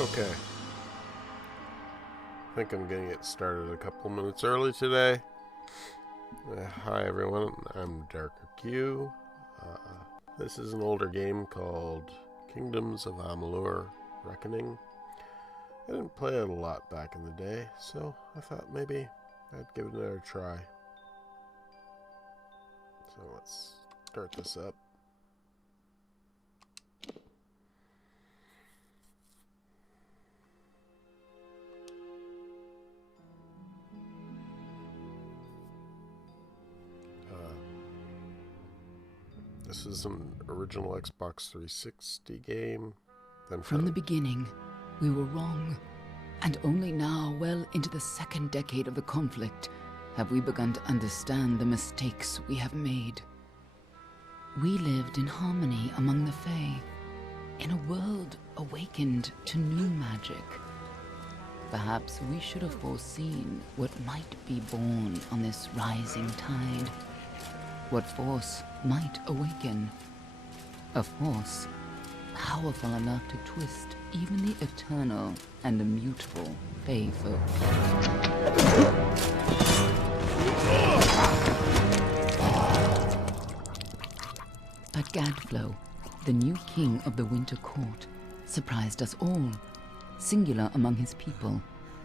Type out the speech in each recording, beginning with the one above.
Okay. I think I'm going to get started a couple minutes early today. Hi everyone, I'm Darker Q. This is an older game called Kingdoms of Amalur Reckoning. I didn't play it a lot back in the day, so I thought maybe I'd give it another try. So let's start this up. This is an original Xbox 360 game. Then From the beginning, we were wrong. And only now, well into the second decade of the conflict, have we begun to understand the mistakes we have made. We lived in harmony among the Fae, in a world awakened to new magic. Perhaps we should have foreseen what might be born on this rising tide. What force might awaken. A force powerful enough to twist even the eternal and immutable Fae folk. But Gadflow, the new king of the Winter Court, surprised us all. Singular among his people,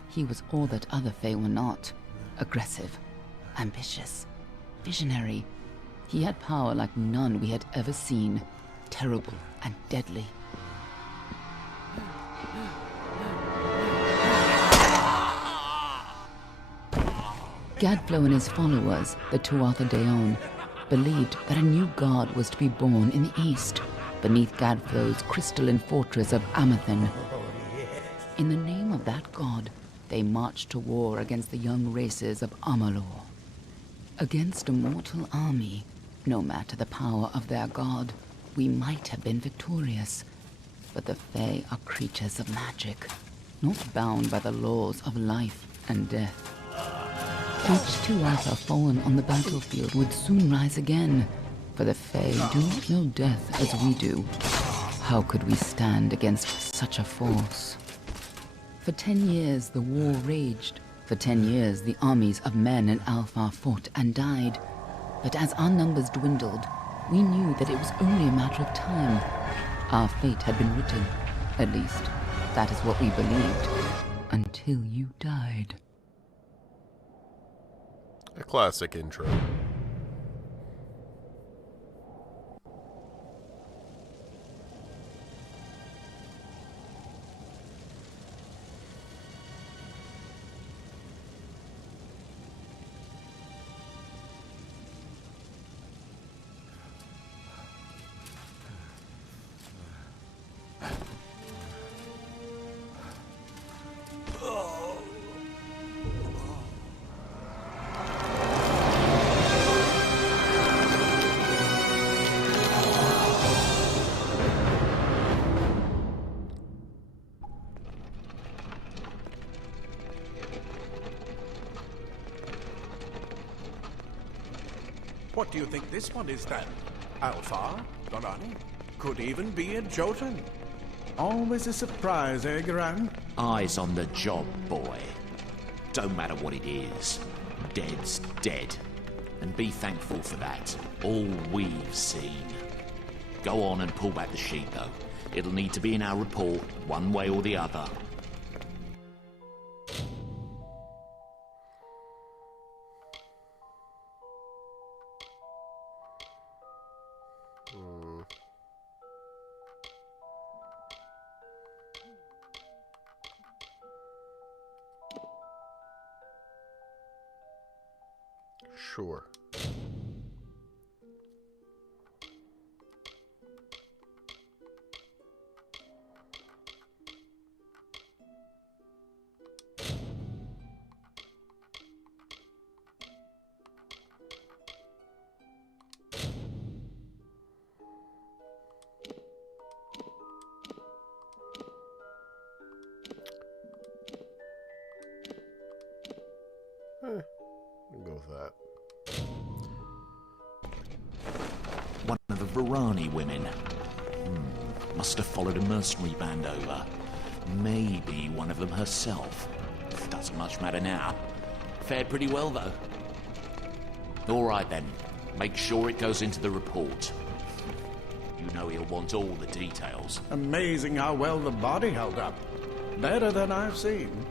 he was all that other Fae were not. Aggressive, ambitious, visionary. He had power like none we had ever seen, terrible and deadly. Gadflow and his followers, the Tuatha Deon, believed that a new god was to be born in the east, beneath Gadflow's crystalline fortress of Amathen. In the name of that god, they marched to war against the young races of Amalur. Against a mortal army, no matter the power of their god, we might have been victorious. But the Fae are creatures of magic, not bound by the laws of life and death. Each Tuatha fallen on the battlefield would soon rise again, for the Fae do not know death as we do. How could we stand against such a force? For 10 years the war raged. For 10 years the armies of Men and Alpha fought and died. But as our numbers dwindled, we knew that it was only a matter of time. Our fate had been written. At least, that is what we believed. Until you died. a classic intro. What do you think this one is then? Alpha? Gorani? Could even be a Jotun. Always a surprise, eh, Garan? Eyes on the job, boy. Don't matter what it is. Dead's dead. And be thankful for that. All we've seen. Go on and pull back the sheet, though. It'll need to be in our report, one way or the other. Sure. I'll go with that. One of the Varani women. Must have followed a mercenary band over. Maybe one of them herself. Doesn't much matter now. Fared pretty well, though. All right, then. Make sure it goes into the report. You know he'll want all the details. Amazing how well the body held up. Better than I've seen.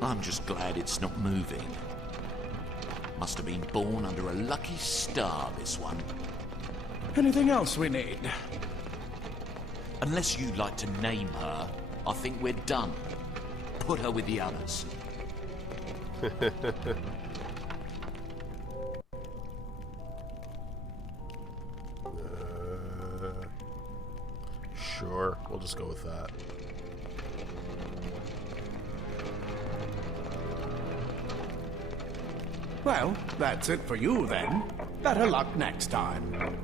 I'm just glad it's not moving. Must have been born under a lucky star, this one. Anything else we need? Unless you'd like to name her, I think we're done. Put her with the others. Sure, we'll just go with that. Well, that's it for you then. Better luck next time.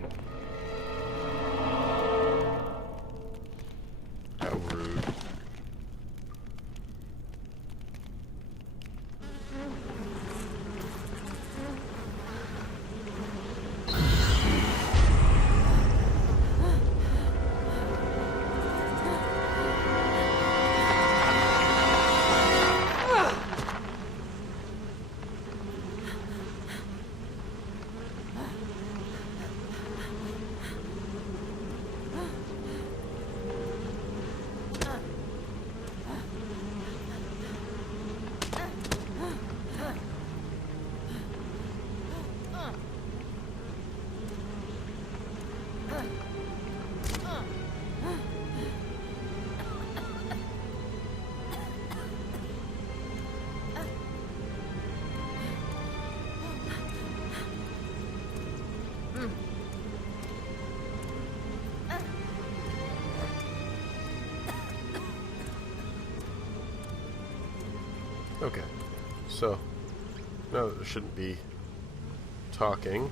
How rude. Okay, so no, there shouldn't be talking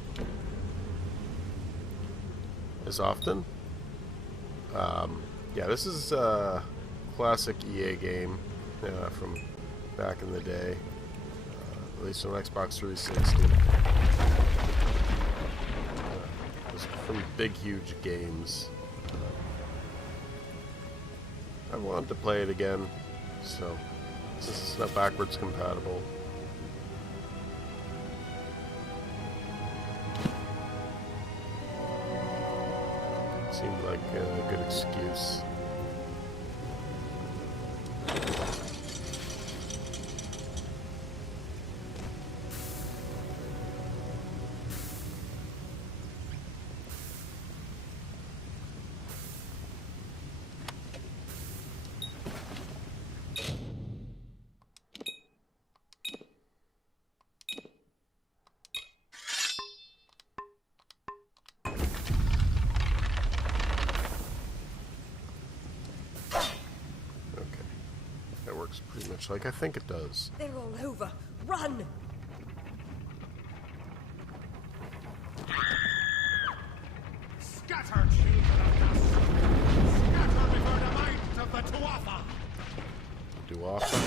as often. Yeah, this is a classic EA game from back in the day, released on Xbox 360. It was from big, huge games. I wanted to play it again, so since it's not backwards compatible. Seemed like a good excuse. Works pretty much like I think it does. They're all over. Run! Scatter, children of dust! Scatter before the might of the Tuatha! Tuatha?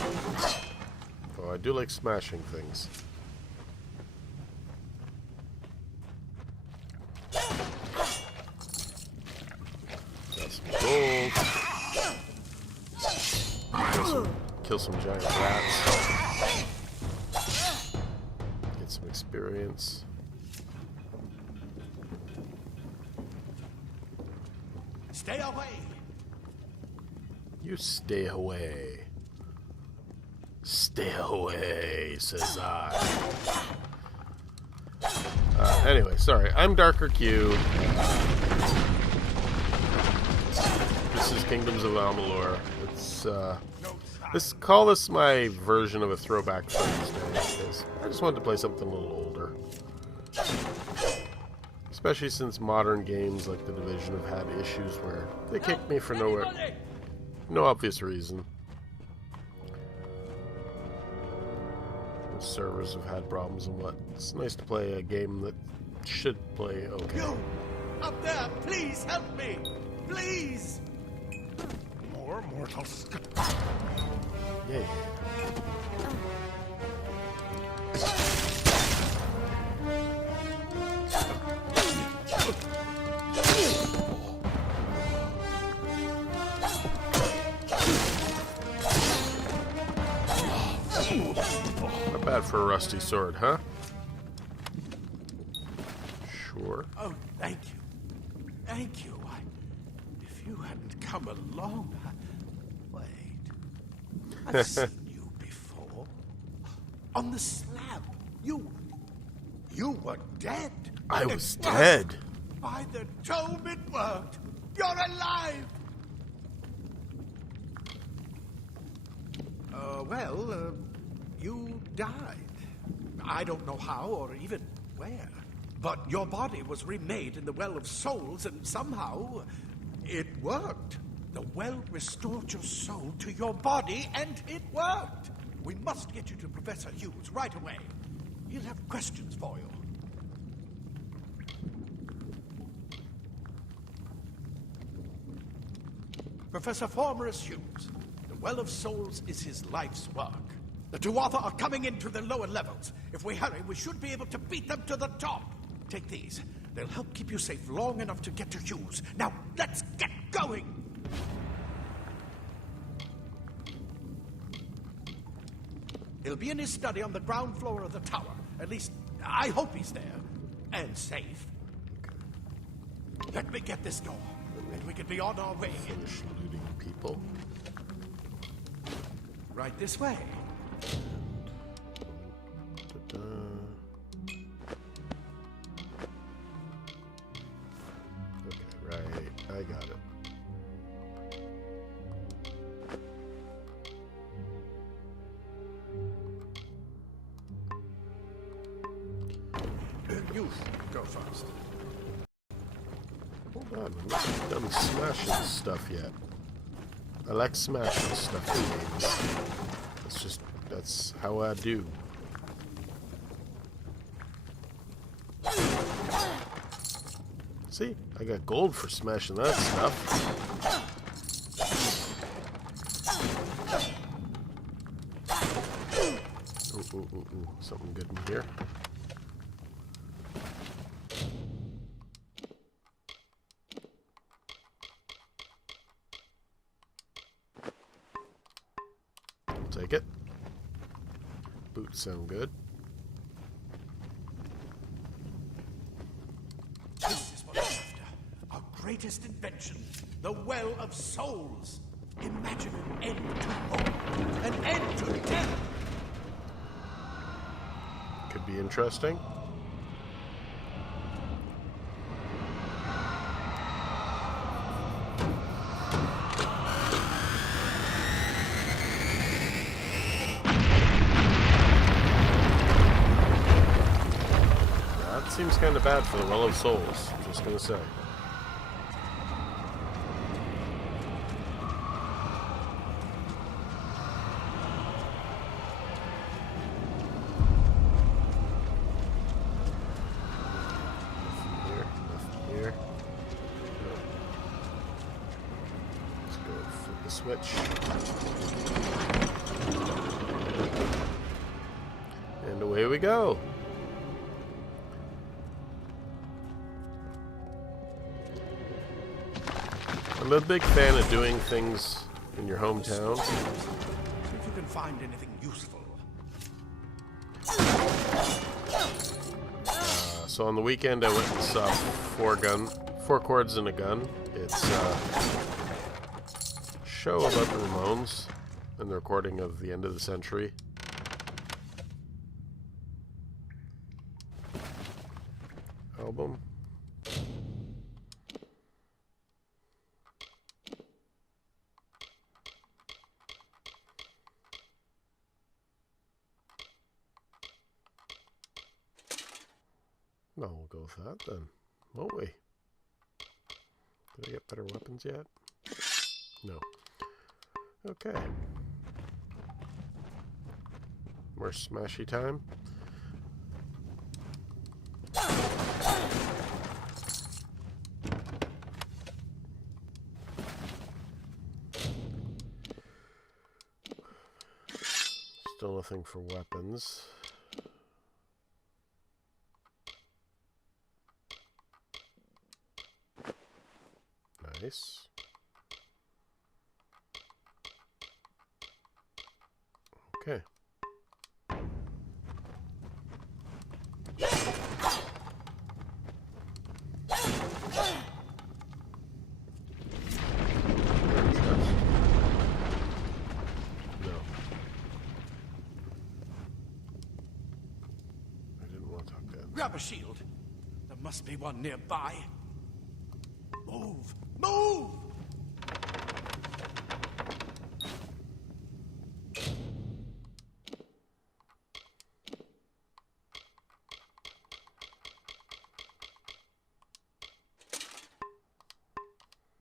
Oh, I do like smashing things. Got some gold. Kill some giant rats. Get some experience. Stay away! You stay away. Stay away, says I. Anyway, sorry. I'm Darker Q. This is Kingdoms of Amalur. It's call this my version of a throwback Thursday, because I just wanted to play something a little older. Especially since modern games like The Division have had issues where they kicked me for no obvious reason. The servers have had problems and what. It's nice to play a game that should play okay. You! Up there! Please help me! Please! More mortal scum. Yay. bad for a rusty sword, huh? Sure. Oh, thank you. Thank you. If you hadn't come along, Wait. I've seen you before. On the slab. You were dead. I was dead. By the tome it worked. You're alive. You died. I don't know how or even where. But your body was remade in the Well of Souls, and somehow it worked. The well restored your soul to your body, and it worked. We must get you to Professor Hughes right away. He'll have questions for you. Professor Formerus Hughes, the Well of Souls is his life's work. The Tuatha are coming into the lower levels. If we hurry, we should be able to beat them to the top. Take these. They'll help keep you safe long enough to get to Hughes. Now, let's get going! He'll be in his study on the ground floor of the tower. At least, I hope he's there. And safe. Let me get this door, and we can be on our way. Finish looting people. Right this way. Da-da. Okay, right. I got it. You go first. Hold on, I'm not done smashing stuff yet. I like smashing stuff in games. That's how I do. See, I got gold for smashing that stuff. Ooh, something good in here. Take it. Boots sound good. This is what I'm after. Our greatest invention. The Well of Souls. Imagine an end to hope. An end to death. Could be interesting. Seems kind of bad for the Well of Souls, I'm just gonna say. Nothing here. Let's go flip the switch. And away we go. I'm a big fan of doing things in your hometown. See if you can find anything useful. So on the weekend, I went and saw four chords and a gun. It's a show about the Ramones and the recording of the end of the century. Album. No, we'll go with that then, won't we? Did I get better weapons yet? No. Okay. More smashy time. Still nothing for weapons. Nice. Okay. No. I didn't want to talk to him. Grab a shield. There must be one nearby. Move! Move!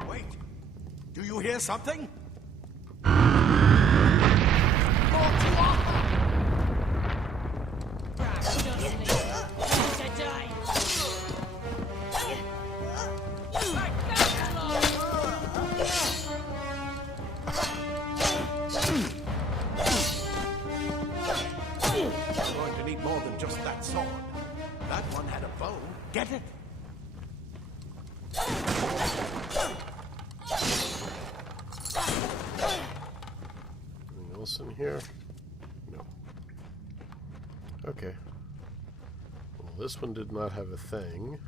Wait. Do you hear something? You're going to need more than just that sword. That one had a bow. Get it? Anything else in here? No. Okay. Well, this one did not have a thing.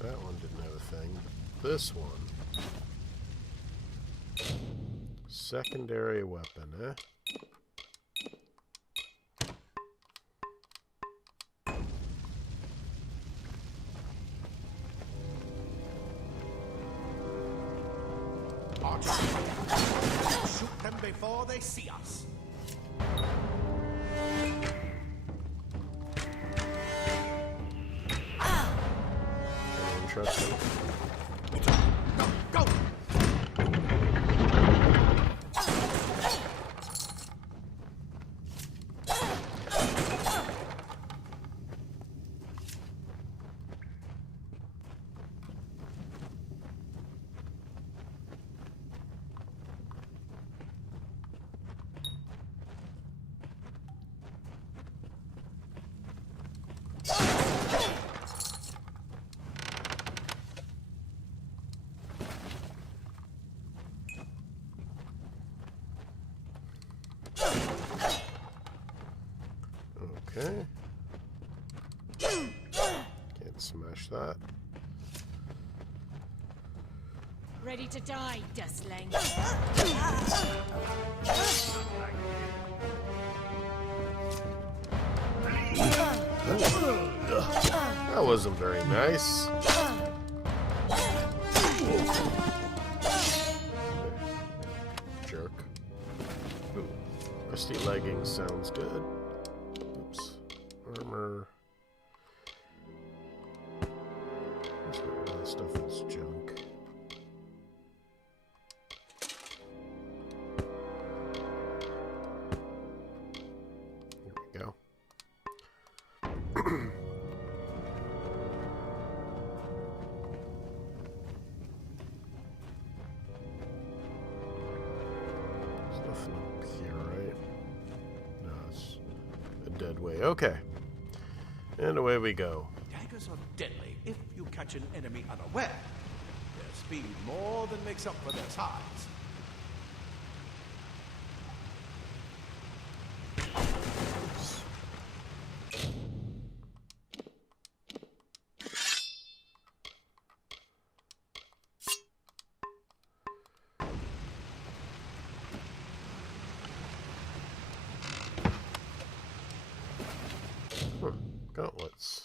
That one didn't have a thing. But this one. Secondary weapon, eh? Archer, shoot them before they see us. Interesting. Go! Go! Okay. Can't smash that. Ready to die, Dustling. That wasn't very nice. Jerk. Ooh. Rusty leggings sounds good. Oops. Armor. Let's get rid of this stuff that's junk. There we go. There's nothing up here, right? No, it's a dead way. Okay. And away we go. Daggers are deadly if you catch an enemy unaware. Their speed more than makes up for their size. Huh. Gauntlets.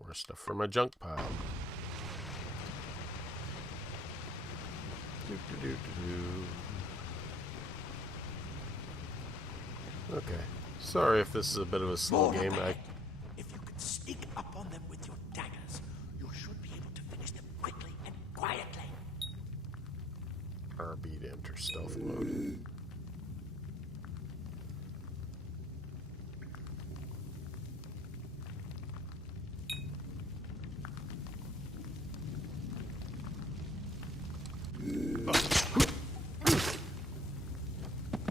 More stuff from a junk pile. Okay. Sorry if this is a bit of a slow More game. ahead. If you could sneak up on them with your daggers, you should be able to finish them quickly and quietly. RB to enter stealth mode.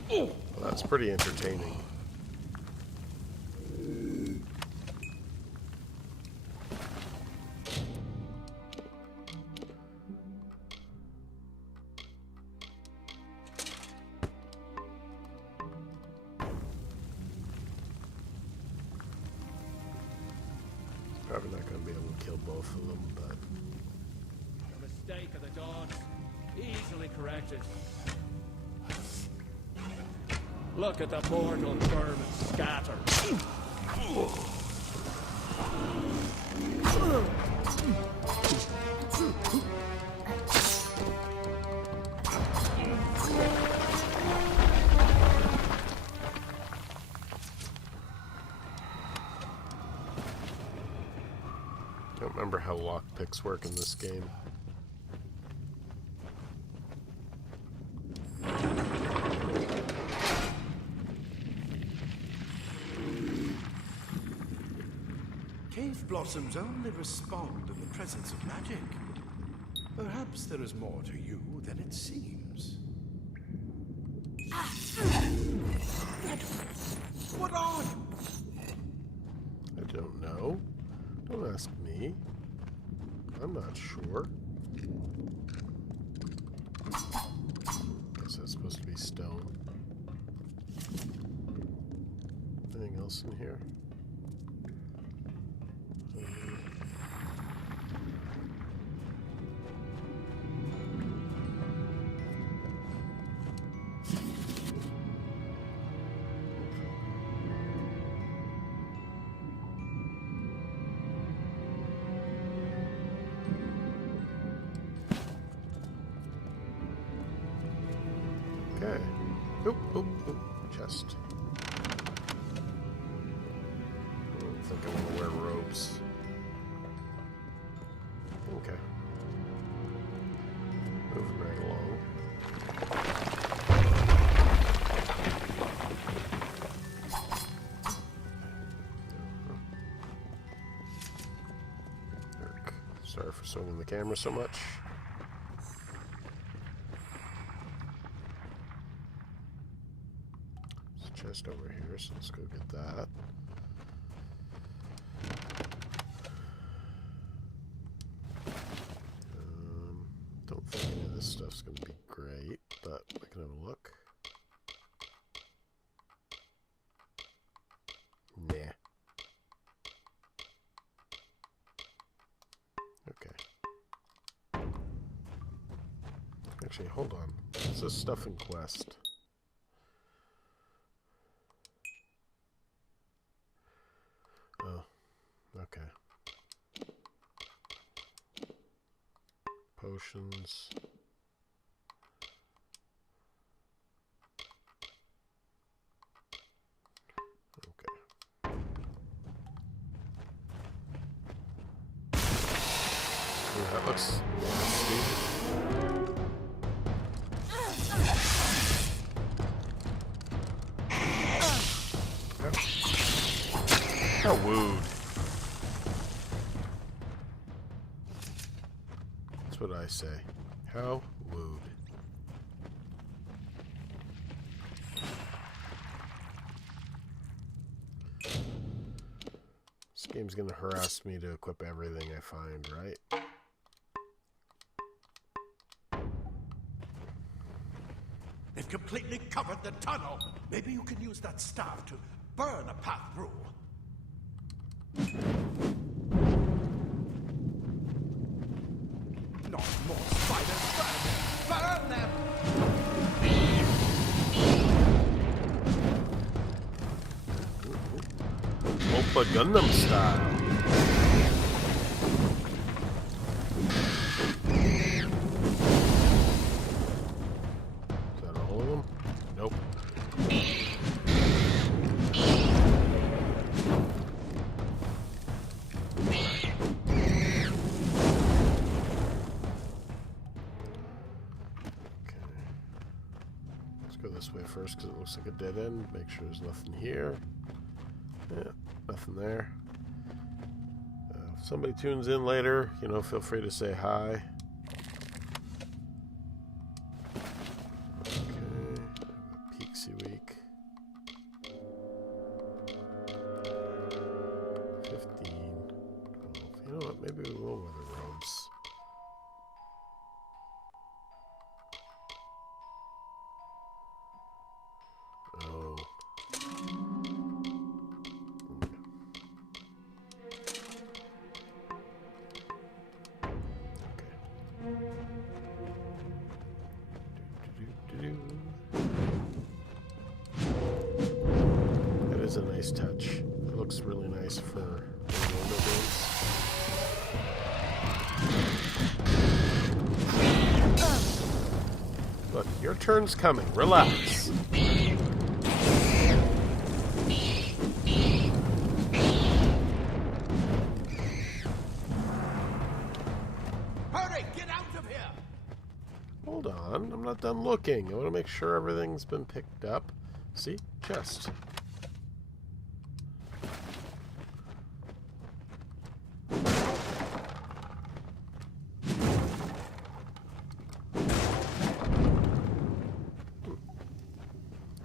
Well, that's pretty entertaining. Probably not going to be able to kill both of them, but... A mistake of the gods. Easily corrected. Look at the mortal vermin scatter. I don't remember how lockpicks work in this game. Cave blossoms only respond in the presence of magic. Perhaps there is more to you than it seems. What are you? I don't know. Don't ask me. I'm not sure. Guess that's supposed to be stone. Anything else in here? Okay. Oop, oop, oop. Chest. I don't think I want to wear robes. Okay. Moving right along. Sorry for swinging the camera so much. Chest over here, so let's go get that. Don't think any of this stuff's going to be great, but we can have a look. Nah. Okay. Actually, hold on. What's this stuff in Quest? Oh, okay. Potions. Okay. Ooh, that looks nasty. How wooed. That's what I say. How wooed. This game's gonna harass me to equip everything I find, right? They've completely covered the tunnel. Maybe you can use that staff to burn a path through. Not more spiders. Burn them! Burn them! Opa Gundam style. Is that all of them? Nope. This way first because it looks like a dead end. Make sure there's nothing here. Yeah, nothing there. If somebody tunes in later, you know, feel free to say hi. Okay, Peaksy week. 15, 12. You know what? Maybe we will wear the robes. Oh. a nice touch. It looks really nice for normal games. Look, your turn's coming. Relax. Hurry, get out of here! Hold on, I'm not done looking. I want to make sure everything's been picked up. See? Chest.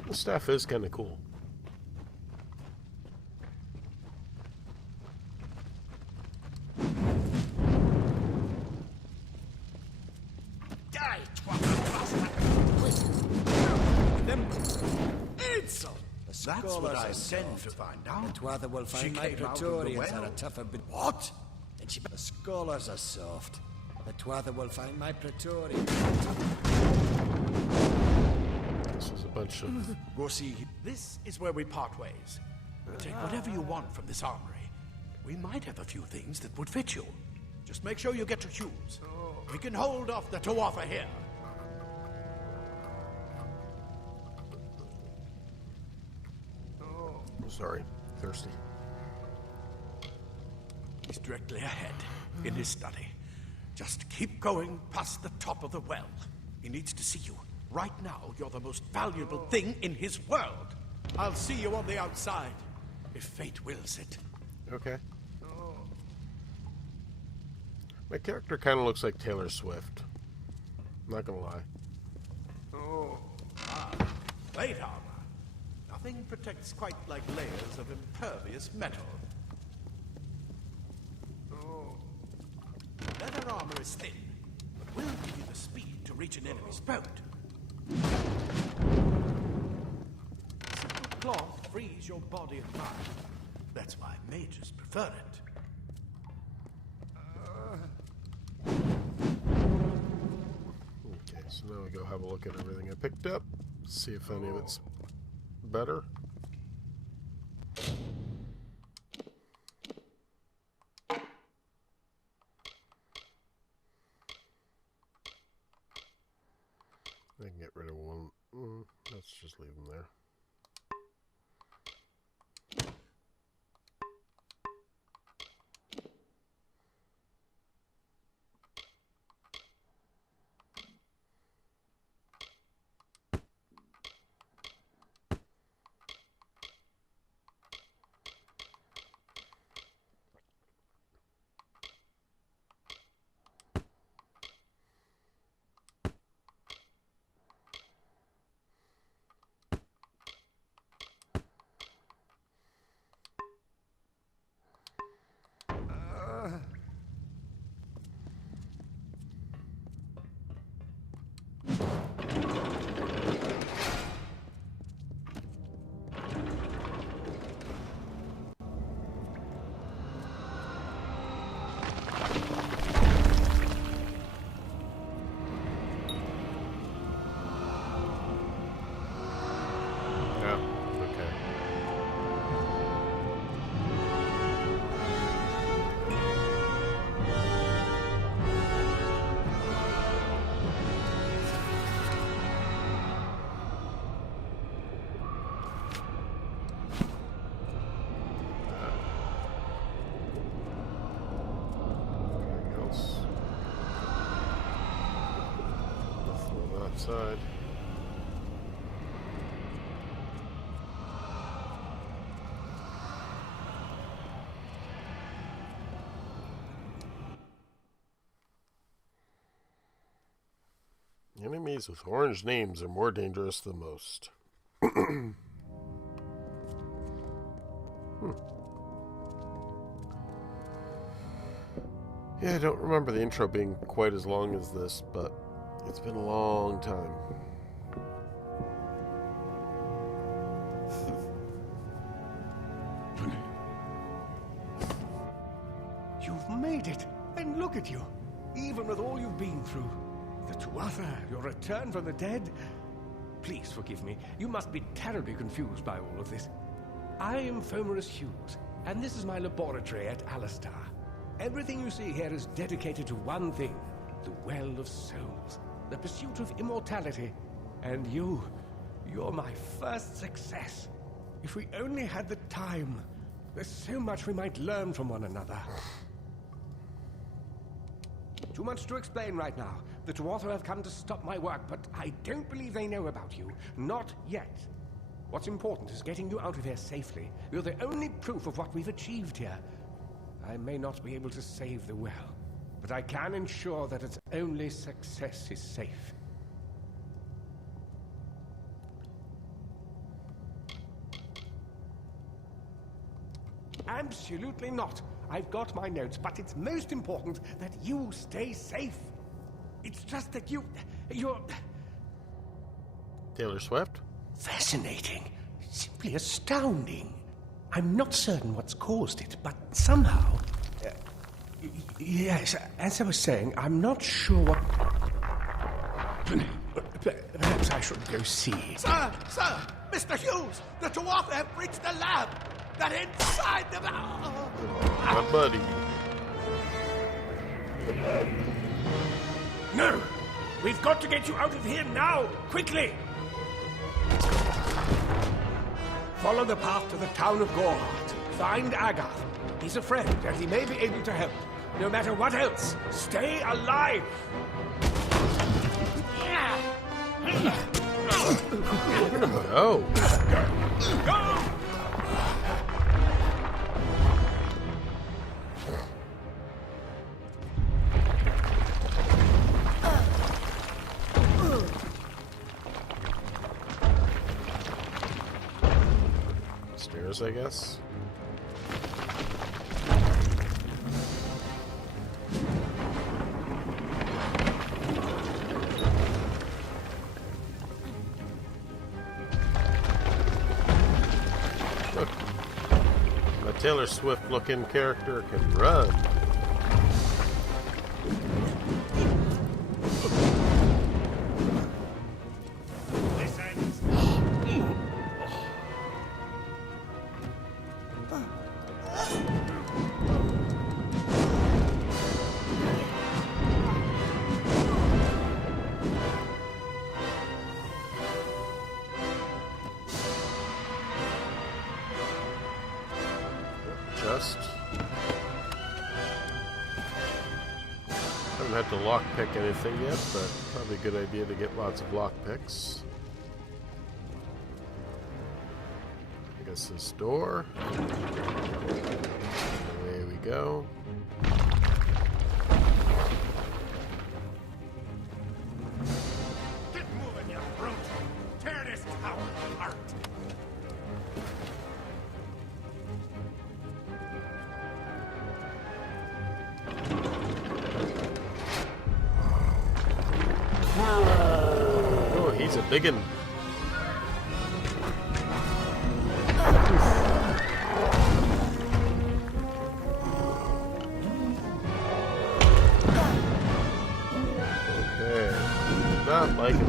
The staff is kind of cool. Die, Insult! That's what I intend to find out. The Twather will She find my came out of the Praetorians well. are a tougher bit. What? And the scholars are soft. The Twather will find my Praetorians. This is a bunch of... Go see. This is where we part ways. Take whatever you want from this armory. We might have a few things that would fit you. Just make sure you get your shoes. We can hold off the Tuatha here. Sorry, thirsty. He's directly ahead, in his study. Just keep going past the top of the well. He needs to see you. Right now, you're the most valuable thing in his world. I'll see you on the outside, if fate wills it. Okay. My character kind of looks like Taylor Swift. I'm not gonna lie. Plate armor. Nothing protects quite like layers of impervious metal. Leather armor is thin, but will give you the speed to reach an enemy's boat. Simple cloth frees your body and mind. That's why mages prefer it. Okay, so now we go have a look at everything I picked up. See if any of it's better. I can get rid of one. Let's just leave them there. Yeah, okay. Anything else? Nothing on that side. Enemies with orange names are more dangerous than most. Yeah, I don't remember the intro being quite as long as this, but it's been a long time. You've made it, and look at you. Even with all you've been through. The Tuatha, your return from the dead. Please forgive me. You must be terribly confused by all of this. I am Fomerus Hughes, and this is my laboratory at Alistar. Everything you see here is dedicated to one thing, the Well of Souls, the pursuit of immortality. And you're my first success. If we only had the time, there's so much we might learn from one another. Too much to explain right now. The Tuatha have come to stop my work, but I don't believe they know about you. Not yet. What's important is getting you out of here safely. You're the only proof of what we've achieved here. I may not be able to save the well, but I can ensure that its only success is safe. Absolutely not. I've got my notes, but it's most important that you stay safe. It's just that you're... Taylor Swift? Fascinating. Simply astounding. I'm not certain what's caused it, but somehow... yes, as I was saying, I'm not sure what... Perhaps I should go see. Sir! Mr. Hughes! The Tuatha have breached the lab! They're inside the... My buddy. No! We've got to get you out of here now! Quickly! Follow the path to the town of Gorhart. Find Agath. He's a friend, and he may be able to help. No matter what else, stay alive! Oh. Go! Stairs, I guess. Look, my Taylor Swift looking character can run. Haven't had to lockpick anything yet, but probably a good idea to get lots of lockpicks. I guess this door. Away we go. Get moving, you brute! Tear this tower apart! Oh, he's a biggin'. Okay, not like it.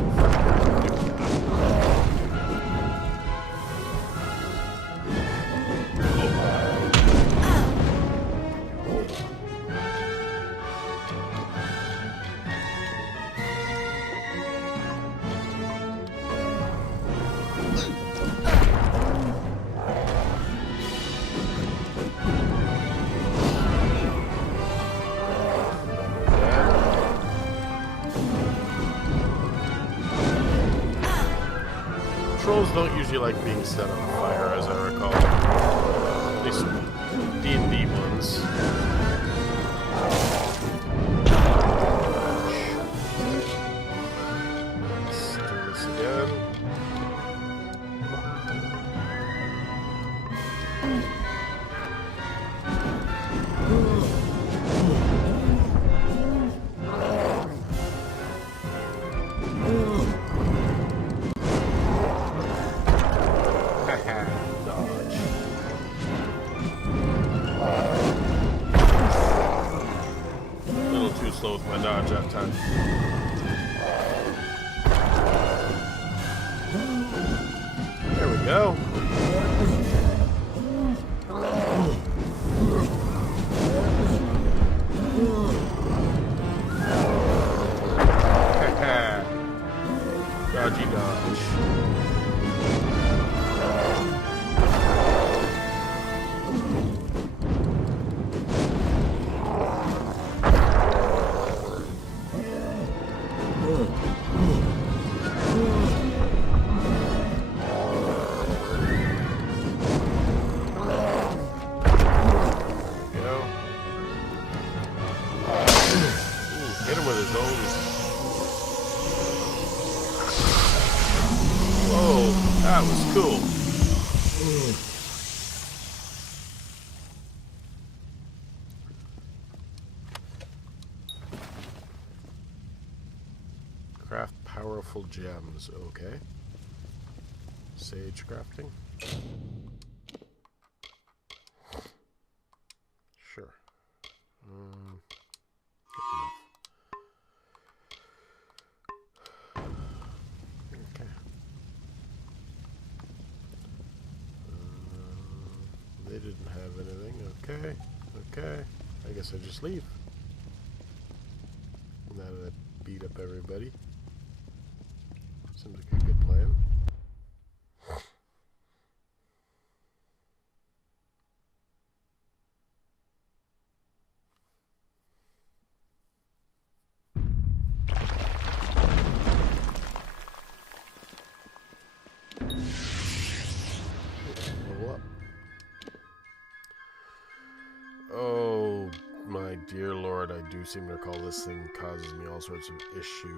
Trolls don't usually like being set on fire, as I recall. At least D&D ones. Let's do this again. Slow with my dodge that time. There we go. powerful gems. Okay. Sage crafting. Sure. Good enough. Okay. They didn't have anything. Okay. Okay. I guess I just leave. Now that I beat up everybody. Seems like a good plan. Level up. Oh my dear lord, I do seem to recall this thing causes me all sorts of issue.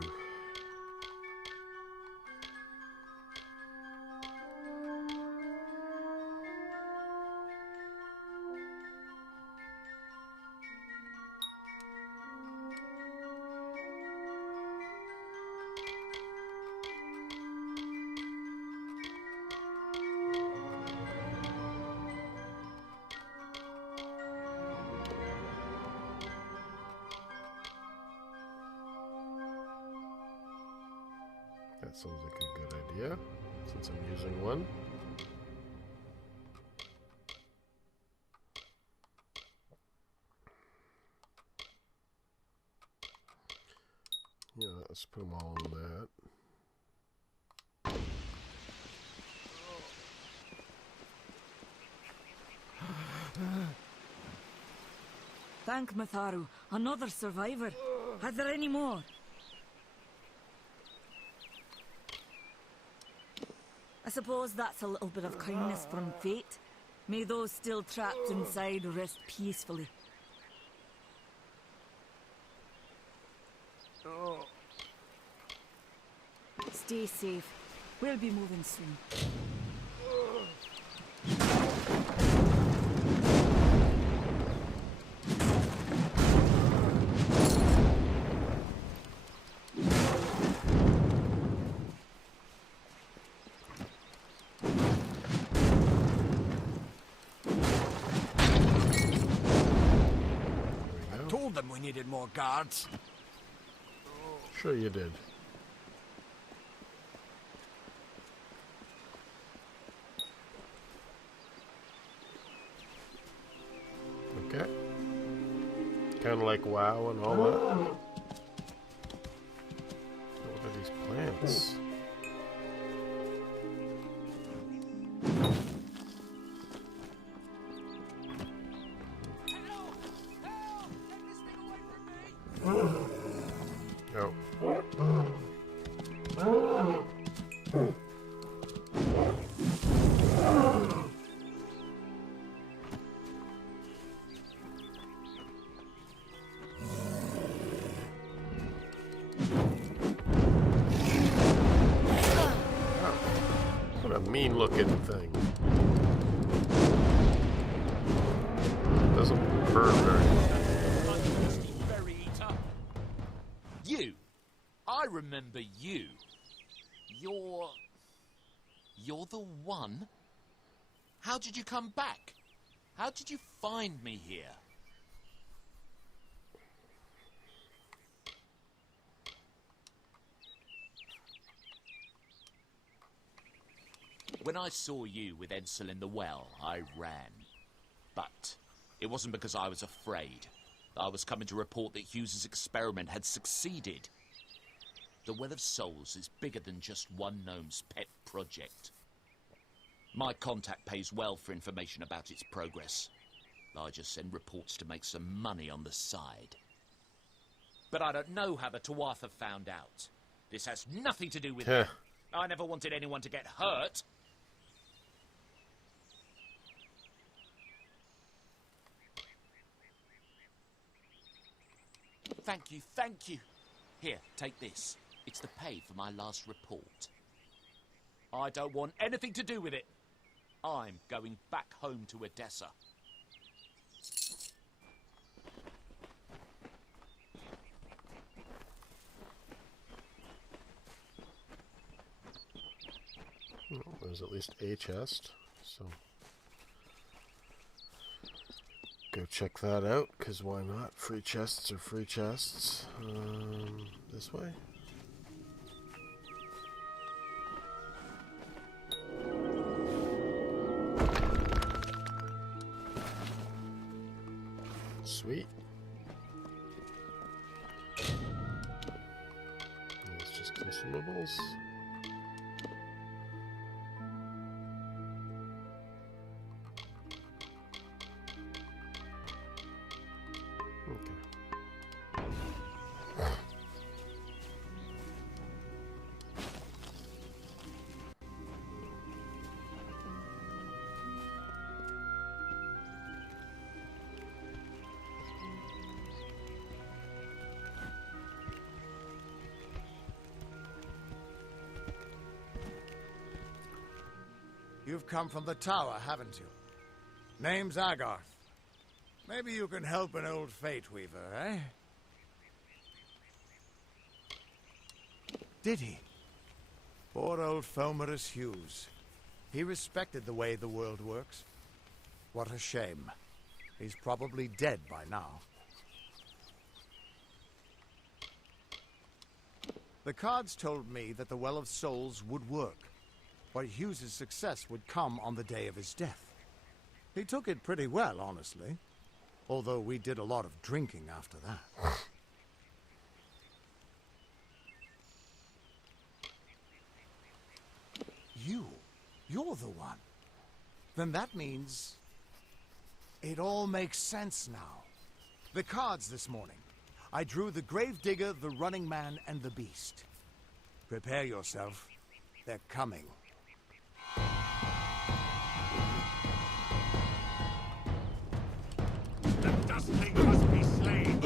That sounds like a good idea, since I'm using one. Yeah, let's put them all in that. Thank Matharu. Another survivor. Are there any more? I suppose that's a little bit of kindness from fate. May those still trapped inside rest peacefully. Stay safe. We'll be moving soon. Told them we needed more guards. Sure you did. Okay. Kind of like WoW and all that. What are these plants? Oh. What a mean looking thing. Doesn't burn very much. You! I remember you. You're the one? How did you come back? How did you find me here? When I saw you with Edsel in the well, I ran. But it wasn't because I was afraid. I was coming to report that Hughes's experiment had succeeded. The Well of Souls is bigger than just one gnome's pet project. My contact pays well for information about its progress. I just send reports to make some money on the side. But I don't know how the Tuatha found out. This has nothing to do with them. I never wanted anyone to get hurt. Thank you, thank you. Here, take this. It's the pay for my last report. I don't want anything to do with it. I'm going back home to Odessa. was at least a chest, so go check that out, because why not? Free chests are free chests. This way? Sweet. It's just consumables. You've come from the tower, haven't you? Name's Agarth. Maybe you can help an old Fate Weaver, eh? Did he? Poor old Fomerus Hughes. He respected the way the world works. What a shame. He's probably dead by now. The cards told me that the Well of Souls would work, but Hughes's success would come on the day of his death. He took it pretty well, honestly. Although we did a lot of drinking after that. You're the one. Then that means... it all makes sense now. The cards this morning. I drew the Gravedigger, the Running Man, and the Beast. Prepare yourself. They're coming. The dustling must be slain.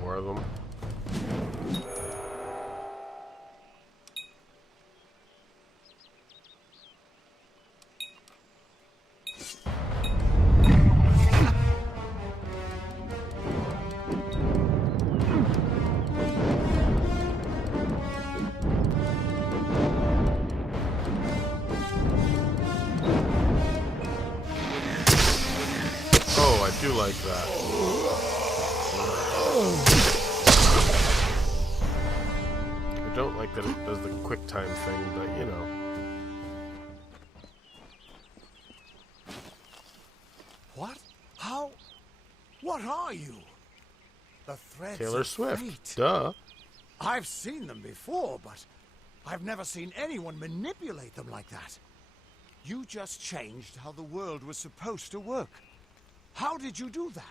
More of them. Oh, I do like that. I don't like that it does the quick time thing, but you know. What? How? What are you? The threads Taylor of Swift. fate. Duh. I've seen them before, but I've never seen anyone manipulate them like that. You just changed how the world was supposed to work. How did you do that?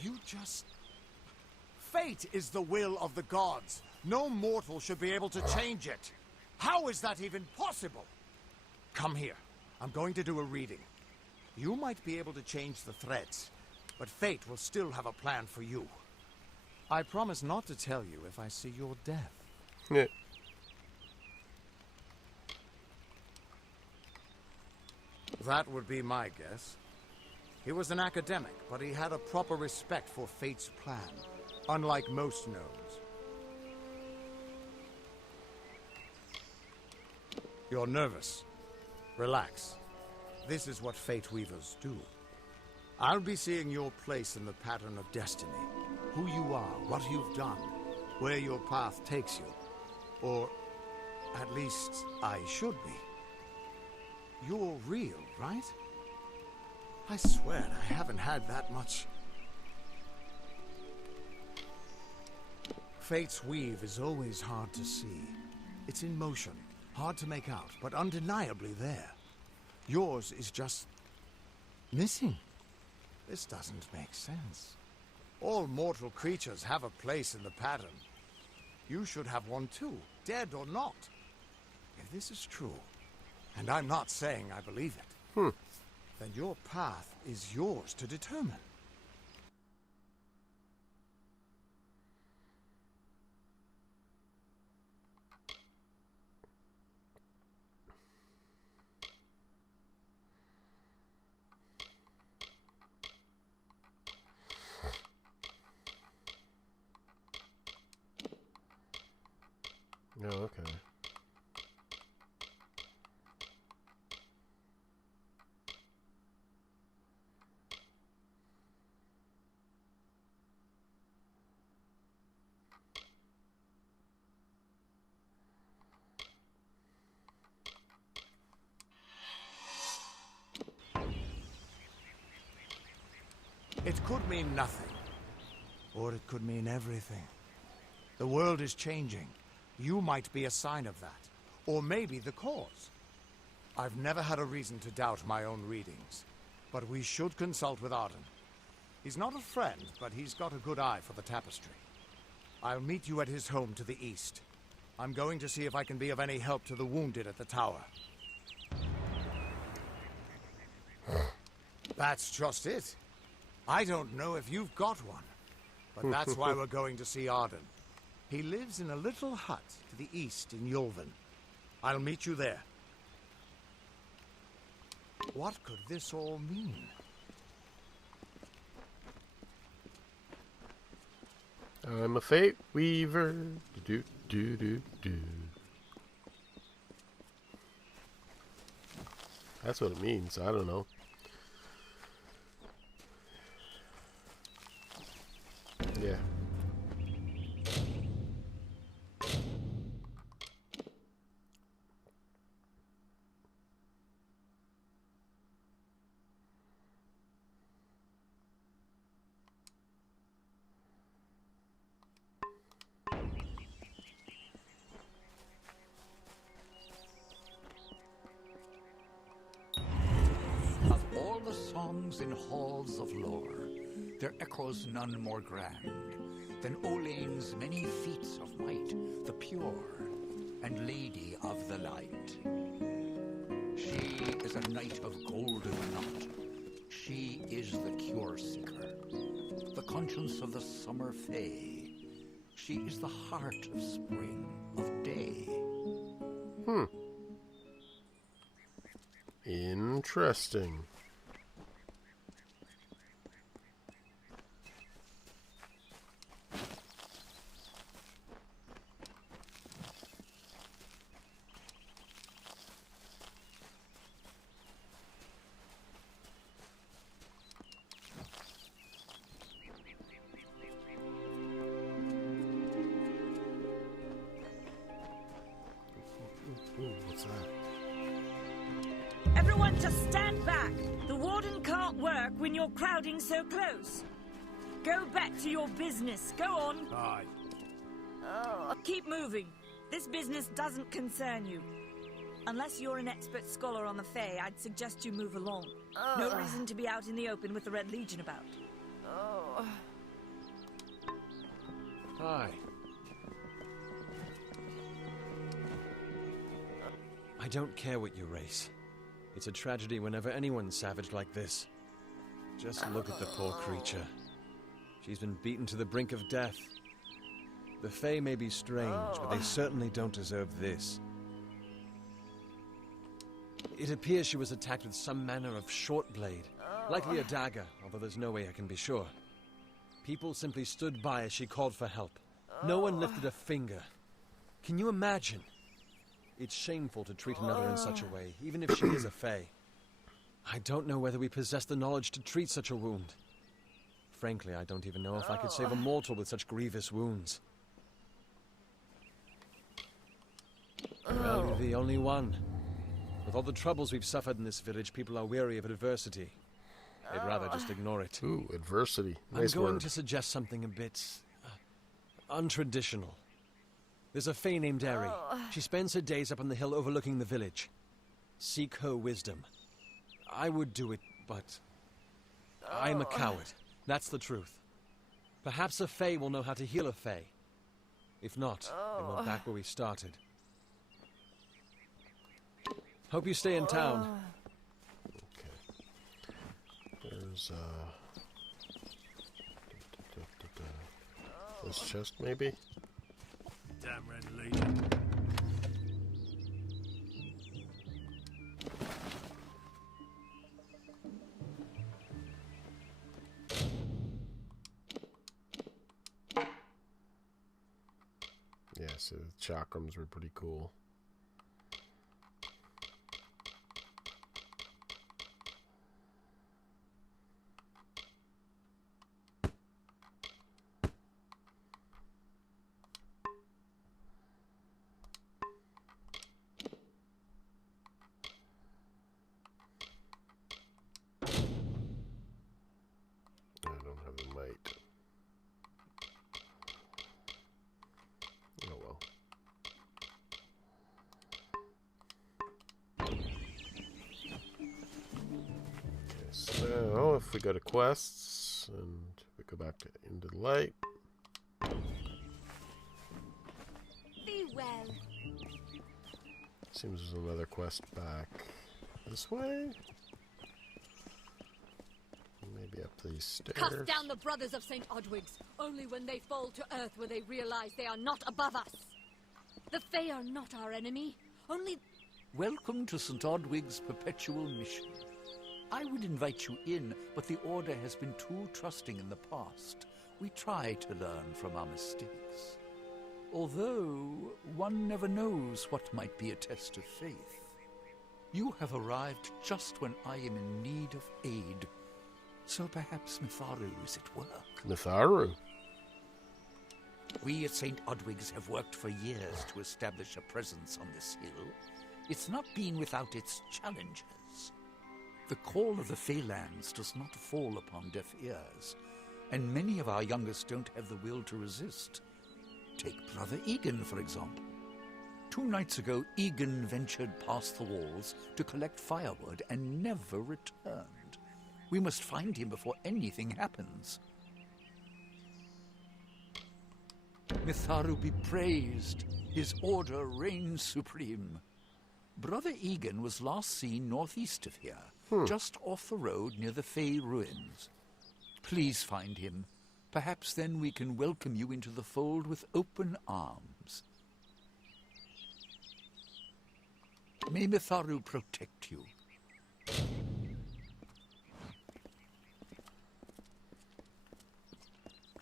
You just... Fate is the will of the gods. No mortal should be able to change it. How is that even possible? Come here. I'm going to do a reading. You might be able to change the threads, but fate will still have a plan for you. I promise not to tell you if I see your death. Yeah. That would be my guess. He was an academic, but he had a proper respect for fate's plan, unlike most gnomes. You're nervous. Relax. This is what Fate Weavers do. I'll be seeing your place in the pattern of destiny. Who you are, what you've done, where your path takes you. Or, at least, I should be. You're real, right? I swear I haven't had that much. Fate's weave is always hard to see. It's in motion, hard to make out, but undeniably there. Yours is just... missing. This doesn't make sense. All mortal creatures have a place in the pattern. You should have one too, dead or not. If this is true, and I'm not saying I believe it, then your path is yours to determine. Oh, okay. It could mean nothing. Or it could mean everything. The world is changing. You might be a sign of that. Or maybe the cause. I've never had a reason to doubt my own readings. But we should consult with Arden. He's not a friend, but he's got a good eye for the tapestry. I'll meet you at his home to the east. I'm going to see if I can be of any help to the wounded at the tower. That's just it. I don't know if you've got one, but that's why we're going to see Arden. He lives in a little hut to the east in Yulven. I'll meet you there. What could this all mean? I'm a fate weaver. Do do do do. That's what it means. I don't know. Yeah. Of all the songs in halls of lore, there echoes none more grand than Olane's many feats of might, the pure and lady of the light. She is a knight of golden knot. She is the cure seeker, the conscience of the summer fae. She is the heart of spring, of day. Interesting. Ooh, what's that? Everyone just stand back. The warden can't work when you're crowding so close. Go back to your business. Go on. Aye. Keep moving. This business doesn't concern you. Unless you're an expert scholar on the Fae, I'd suggest you move along. No reason to be out in the open with the Red Legion about. Hi. I don't care what you race. It's a tragedy whenever anyone's savage like this. Just look at the poor creature. She's been beaten to the brink of death. The Fae may be strange, but they certainly don't deserve this. It appears she was attacked with some manner of short blade, likely a dagger, although there's no way I can be sure. People simply stood by as she called for help. No one lifted a finger. Can you imagine? It's shameful to treat another in such a way, even if she is a Fae. I don't know whether we possess the knowledge to treat such a wound. Frankly, I don't even know if I could save a mortal with such grievous wounds. Well, you're the only one. With all the troubles we've suffered in this village, people are weary of adversity. They'd rather just ignore it. Ooh, adversity. Nice I'm going word. to suggest something a bit untraditional. There's a Fae named Eri. She spends her days up on the hill overlooking the village. Seek her wisdom. I would do it, but I'm a coward. That's the truth. Perhaps a Fae will know how to heal a Fae. If not, then we're back where we started. Hope you stay in town. Okay. There's, this chest, maybe? Damn Red Legion. Yes, see, the chakrams were pretty cool. So, if we go to quests, and we go back to Into the Light. Be well. Seems there's another quest back this way? Maybe up these stairs. Cast down the brothers of St. Odwig's. Only when they fall to earth will they realize they are not above us. The Fae are not our enemy. Only... Welcome to St. Odwig's perpetual mission. I would invite you in, but the Order has been too trusting in the past. We try to learn from our mistakes. Although, one never knows what might be a test of faith. You have arrived just when I am in need of aid. So perhaps Mitharu is at work. Mitharu? We at St. Odwig's have worked for years to establish a presence on this hill. It's not been without its challenges. The call of the Feylands does not fall upon deaf ears, and many of our youngest don't have the will to resist. Take Brother Egan, for example. 2 nights ago, Egan ventured past the walls to collect firewood and never returned. We must find him before anything happens. Mitharu be praised. His order reigns supreme. Brother Egan was last seen northeast of here, just off the road near the Fey ruins. Please find him. Perhaps then we can welcome you into the fold with open arms. May Mitharu protect you.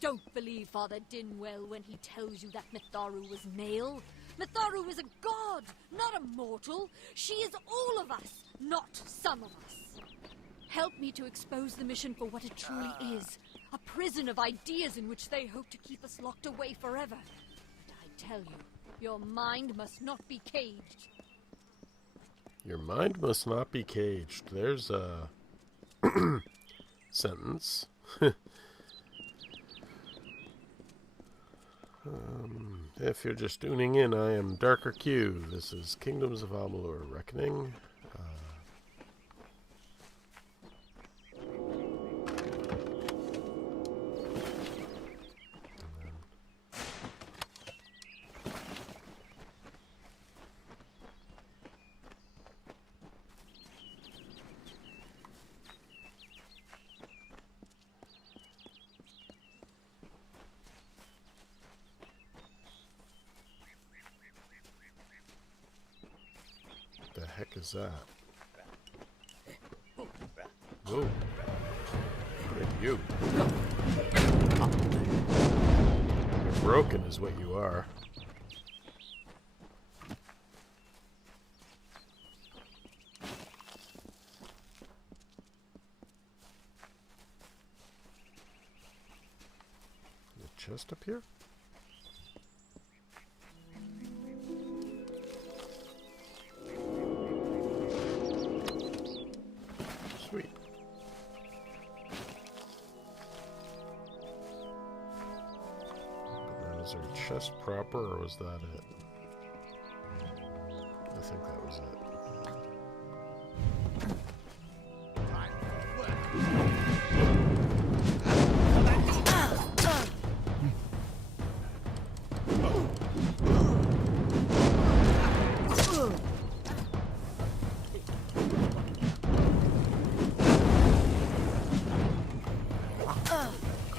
Don't believe Father Dinwell when he tells you that Mitharu was male. Mitharu is a god, not a mortal. She is all of us, not some of us. Help me to expose the mission for what it truly is. A prison of ideas in which they hope to keep us locked away forever. And I tell you, your mind must not be caged. Your mind must not be caged. There's a sentence. If you're just tuning in, I am Darker Q. This is Kingdoms of Amalur Reckoning. The heck is that? Whoa. Look at you. You're broken is what you are. The chest up here? Sweet. But now is there a chest proper, or was that it? I think that was it.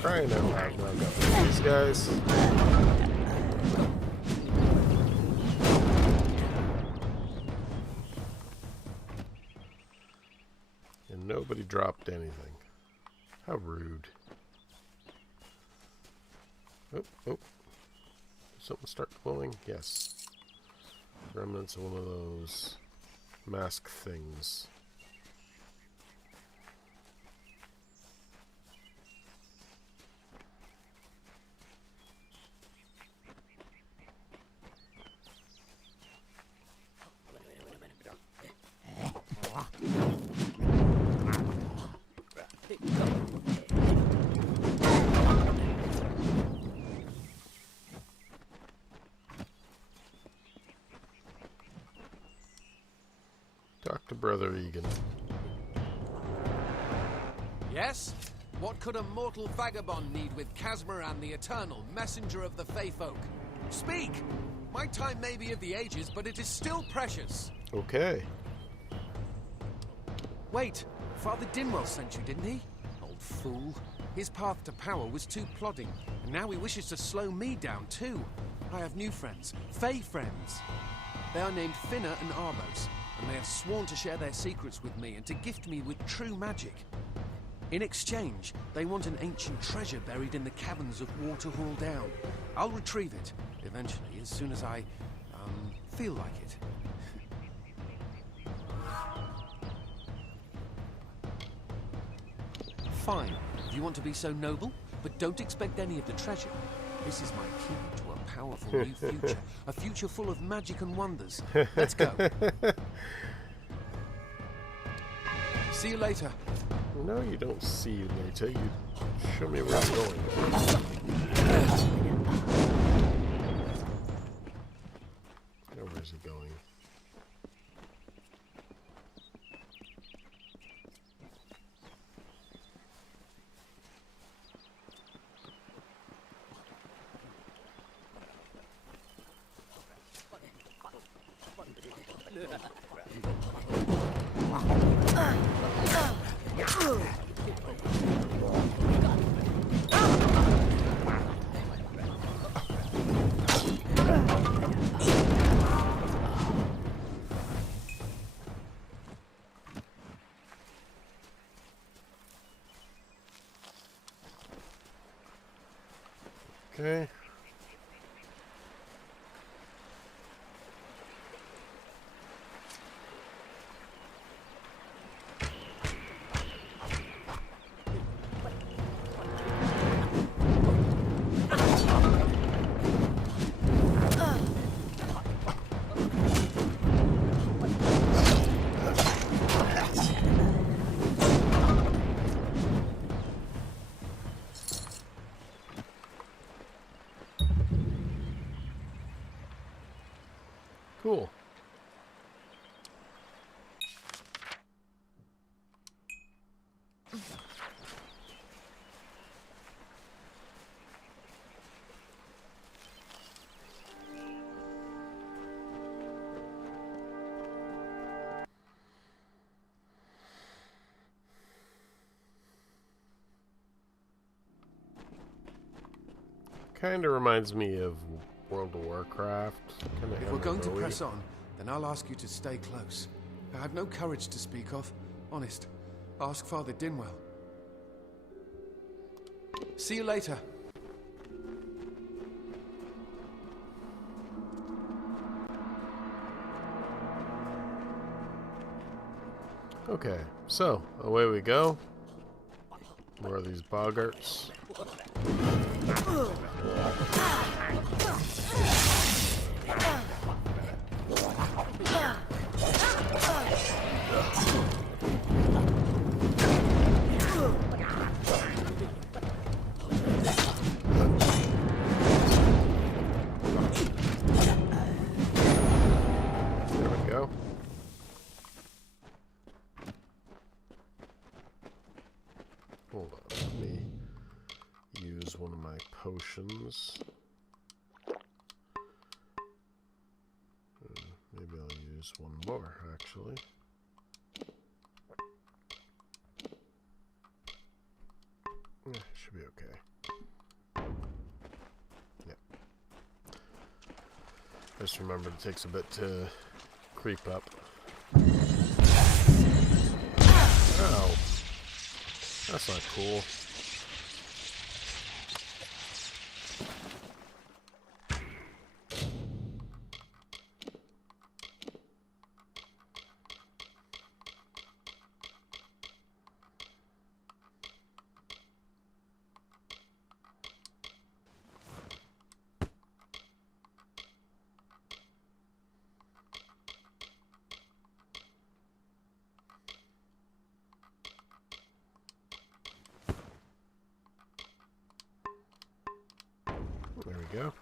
Crying out loud, now got these guys. And nobody dropped anything. How rude. Oh, oh. something start glowing? Yes. Remnants of one of those mask things. Talk to Brother Egan. Yes? What could a mortal vagabond need with Casmaran the Eternal, messenger of the Fae folk? Speak! My time may be of the ages, but it is still precious. Okay. Wait, Father Dinwell sent you, didn't he? Old fool. His path to power was too plodding, and now he wishes to slow me down too. I have new friends, Fae friends. They are named Finna and Arbos, and they have sworn to share their secrets with me and to gift me with true magic. In exchange, they want an ancient treasure buried in the caverns of Waterhall Down. I'll retrieve it, eventually, as soon as I, feel like it. Fine, if you want to be so noble, but don't expect any of the treasure. This is my key to a powerful new future, a future full of magic and wonders. Let's go. See you later. No, you don't see you later. You show me where I'm going. Now, where's he going? Okay. Cool. Kind of reminds me of World of Warcraft. If we're going to press on, then I'll ask you to stay close. I have no courage to speak of. Honest. Ask Father Dinwell. See you later. Okay, so away we go. More of these boggarts. There we go. Hold on, let me use one of my potions. Maybe I'll use one more, actually. Yeah, should be okay. Yep. Just remember it takes a bit to creep up. Ow. That's not cool. There we go.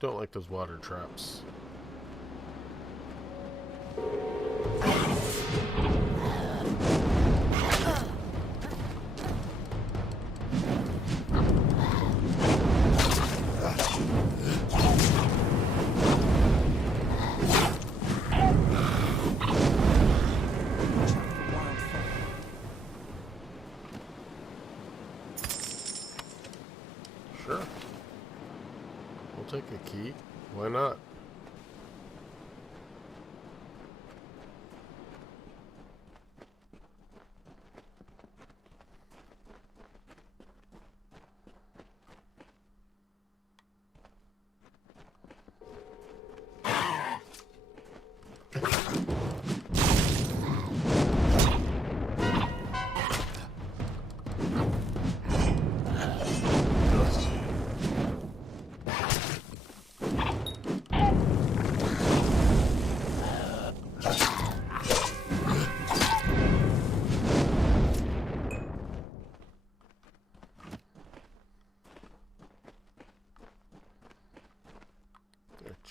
Don't like those water traps. Sure. We'll take a key. Why not?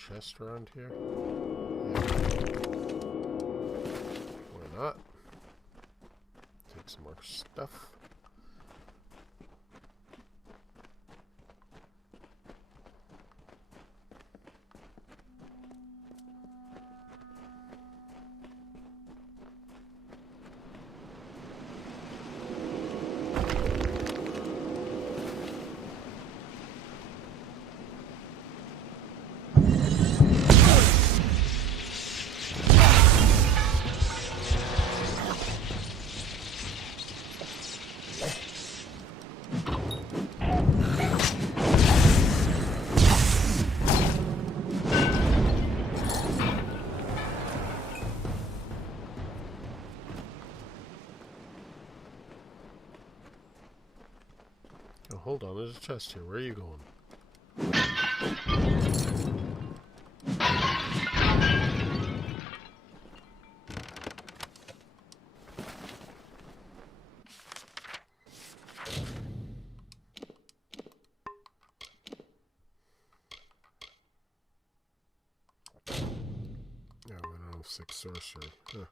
Chest around here? Yeah. Why not? Take some more stuff. Oh, hold on, there's a chest here. Where are you going? Yeah, I don't know, 6 sorcery. Huh.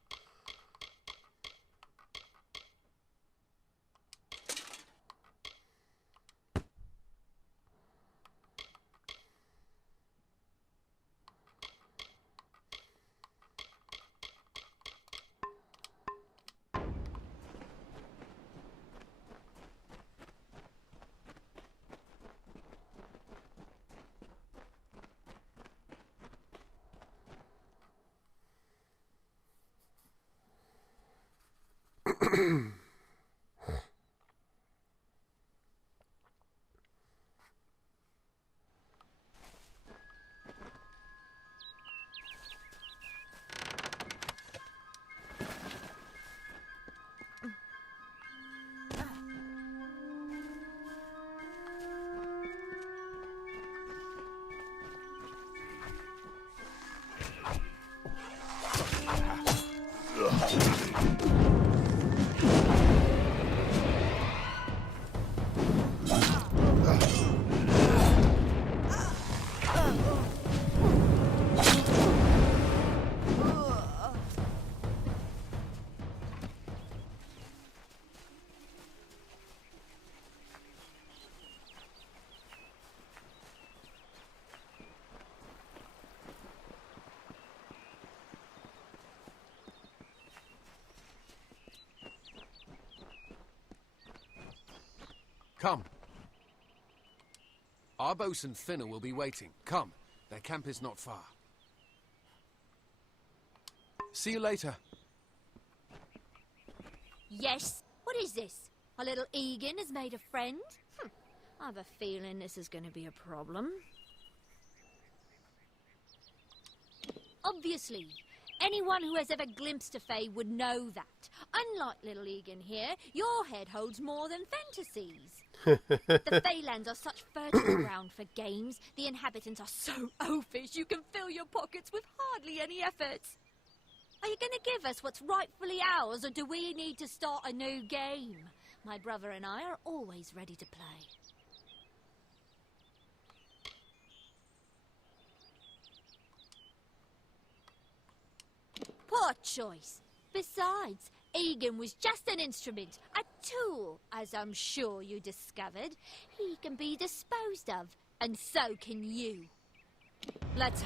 Come. Our bosun Finner will be waiting. Come. Their camp is not far. See you later. Yes? What is this? Our little Egan has made a friend? I have a feeling this is going to be a problem. Obviously, Anyone who has ever glimpsed a fae would know that. Unlike little Egan here, your head holds more than fantasies. The Feylands are such fertile ground for games. The inhabitants are so oafish you can fill your pockets with hardly any effort. Are you going to give us what's rightfully ours, or do we need to start a new game? My brother and I are always ready to play. Poor choice. Besides, Egan was just an instrument, a tool, as I'm sure you discovered. He can be disposed of, and so can you. Let's...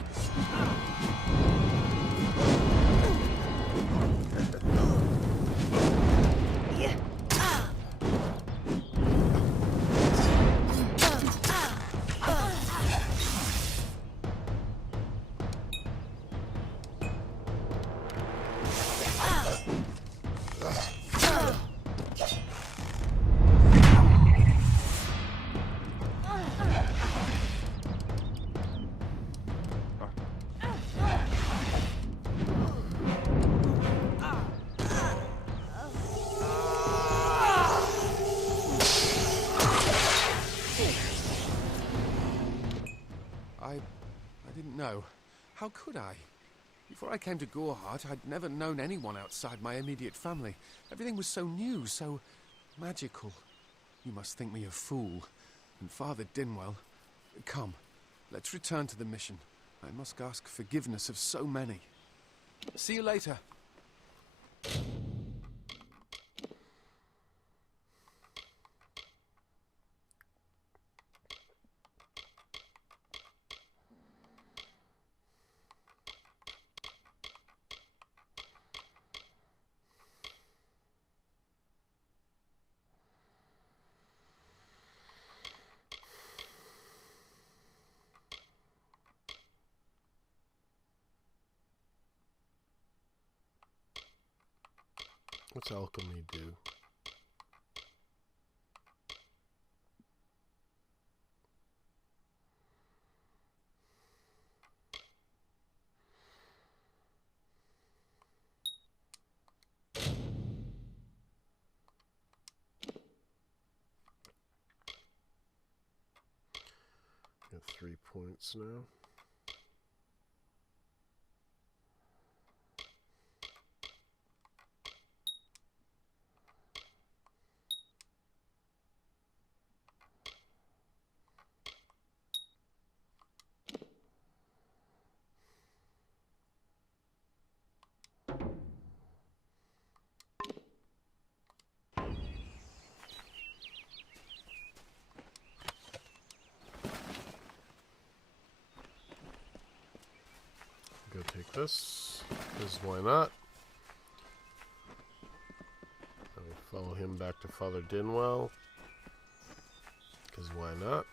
I didn't know. How could I? Before I came to Goreheart, I'd never known anyone outside my immediate family. Everything was so new, so magical. You must think me a fool. And Father Dinwell... Come, let's return to the mission. I must ask forgiveness of so many. See you later. What's alchemy do? Got 3 points now. Go take this, because why not? I will follow him back to Father Dinwell, because why not?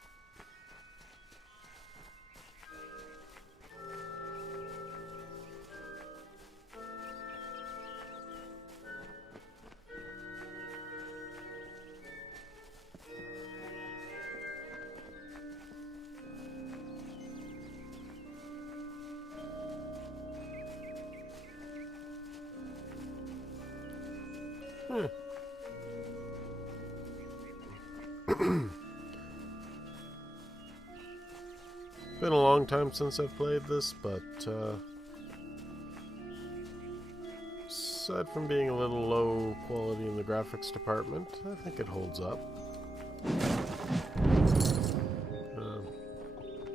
Been a long time since I've played this, but aside from being a little low quality in the graphics department, I think it holds up.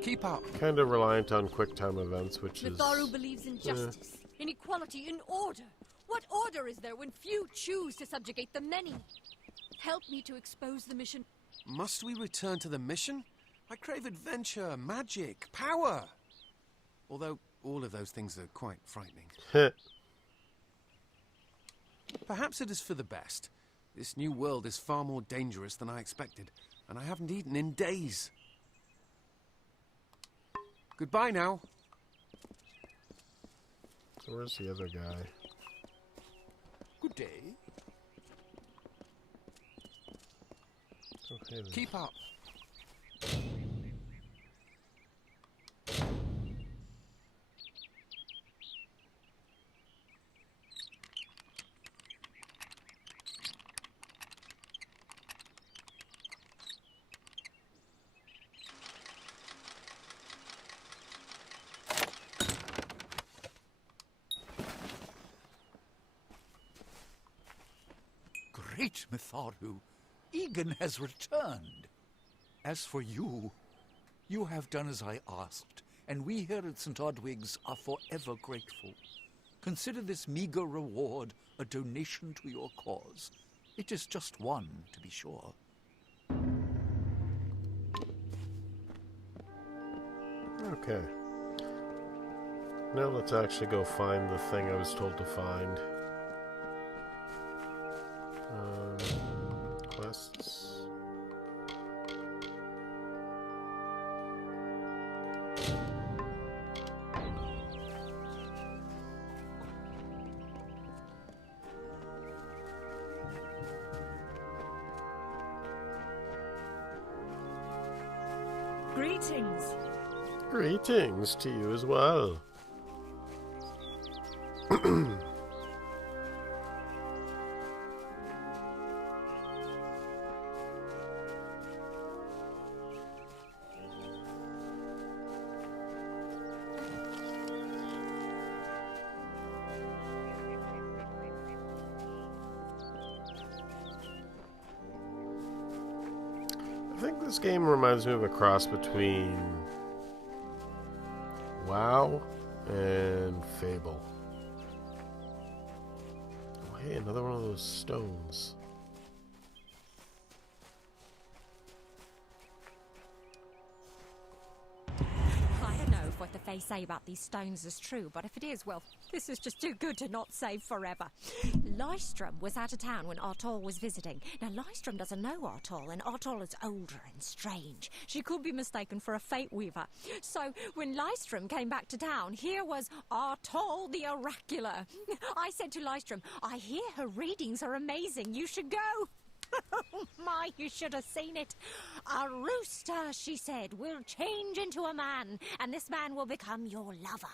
Keep up. Kind of reliant on quick time events, which is... Mitharu believes in justice, in equality, in order. What order is there when few choose to subjugate the many? Help me to expose the mission. Must we return to the mission? I crave adventure, magic, power. Although all of those things are quite frightening. Perhaps it is for the best. This new world is far more dangerous than I expected, and I haven't eaten in days. Goodbye now. So where's the other guy? Good day. Okay, then. Keep up. Great Mitharu! Egan has returned. As for you, you have done as I asked, and we here at St. Odwig's are forever grateful. Consider this meager reward a donation to your cause. It is just one, to be sure. Okay. Now let's actually go find the thing I was told to find. Quests. Greetings. Greetings to you as well. I think this game reminds me of a cross between WoW and Fable. Oh, hey, another one of those stones. I don't know if what the Fae say about these stones is true, but if it is, well, this is just too good to not save forever. Lystrom was out of town when Artol was visiting. Now, Lystrom doesn't know Artol, and Artol is older and strange. She could be mistaken for a Fate Weaver. So, when Lystrom came back to town, here was Artol the Oracular. I said to Lystrom, I hear her readings are amazing. You should go. Oh my, you should have seen it. A rooster, she said, will change into a man, and this man will become your lover.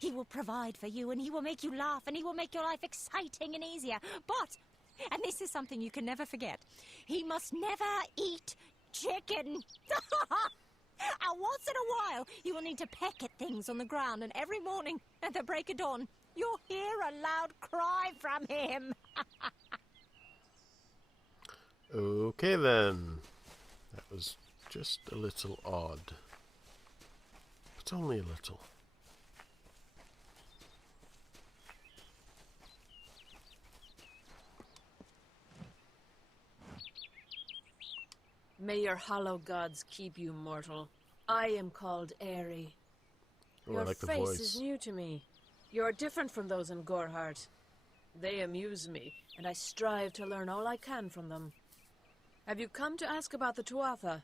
He will provide for you, and he will make you laugh, and he will make your life exciting and easier. But, and this is something you can never forget, he must never eat chicken. And once in a while, he will need to peck at things on the ground, and every morning at the break of dawn, you'll hear a loud cry from him. Okay then. That was just a little odd. But only a little. May your hollow gods keep you mortal. I am called Aerie. Oh, Your I like the face voice. is new to me. You're different from those in Gorhart. They amuse me, and I strive to learn all I can from them. Have you come to ask about the Tuatha?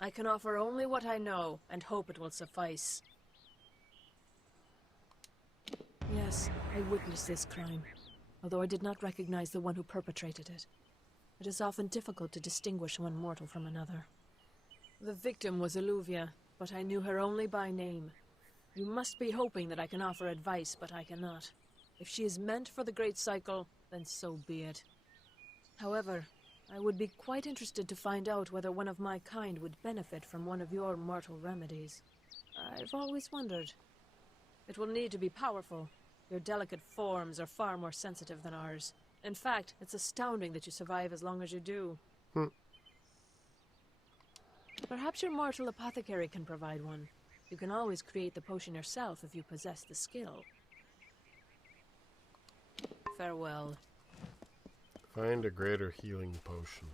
I can offer only what I know, and hope it will suffice. Yes, I witnessed this crime, although I did not recognize the one who perpetrated it. It is often difficult to distinguish one mortal from another. The victim was Illuvia, but I knew her only by name. You must be hoping that I can offer advice, but I cannot. If she is meant for the Great Cycle, then so be it. However, I would be quite interested to find out whether one of my kind would benefit from one of your mortal remedies. I've always wondered. It will need to be powerful. Your delicate forms are far more sensitive than ours. In fact, it's astounding that you survive as long as you do. Perhaps your mortal apothecary can provide one. You can always create the potion yourself if you possess the skill. Farewell. Find a greater healing potion.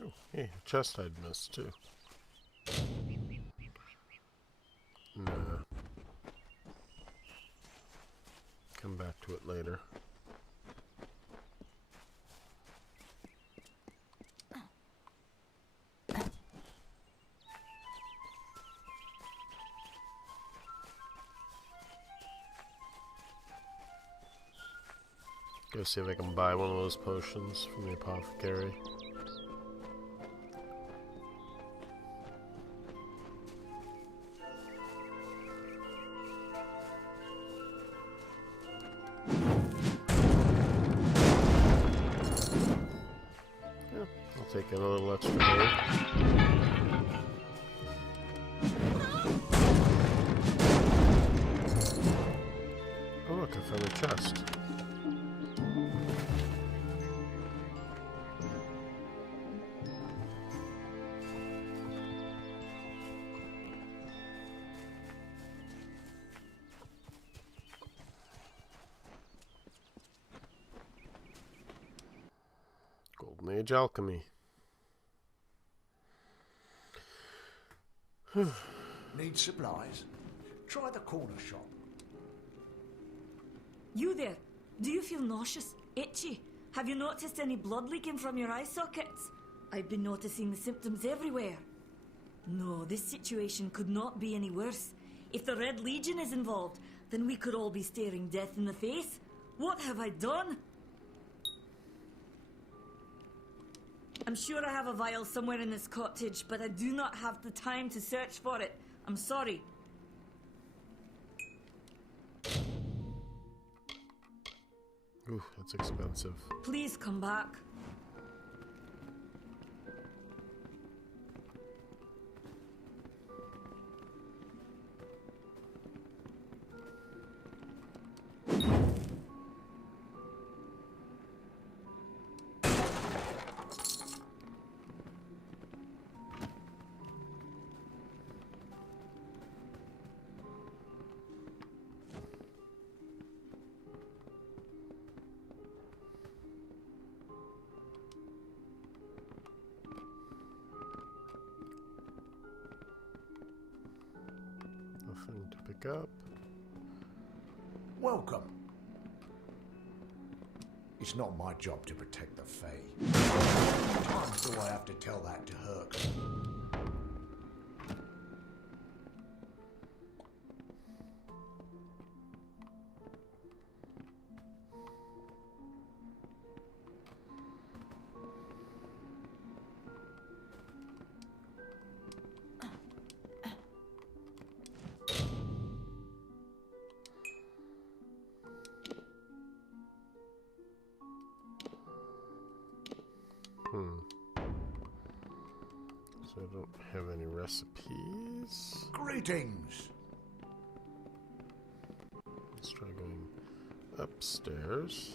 Oh, hey, a chest I'd missed too. Nah. Come Go see if I can buy one of those potions from the apothecary. Yeah, I'll take a little extra gold. Oh look, I found a chest. Golden Age alchemy. Need supplies? Try the corner shop. You there? Do you feel nauseous? Itchy? Have you noticed any blood leaking from your eye sockets? I've been noticing the symptoms everywhere. No, this situation could not be any worse. If the Red Legion is involved, then we could all be staring death in the face. What have I done? I'm sure I have a vial somewhere in this cottage, but I do not have the time to search for it. I'm sorry. Ooh, that's expensive. Please come back. Nothing to pick up. Welcome. It's not my job to protect the Fae. How many times do I have to tell that to Herc? So I don't have any recipes. Greetings. Let's try going upstairs.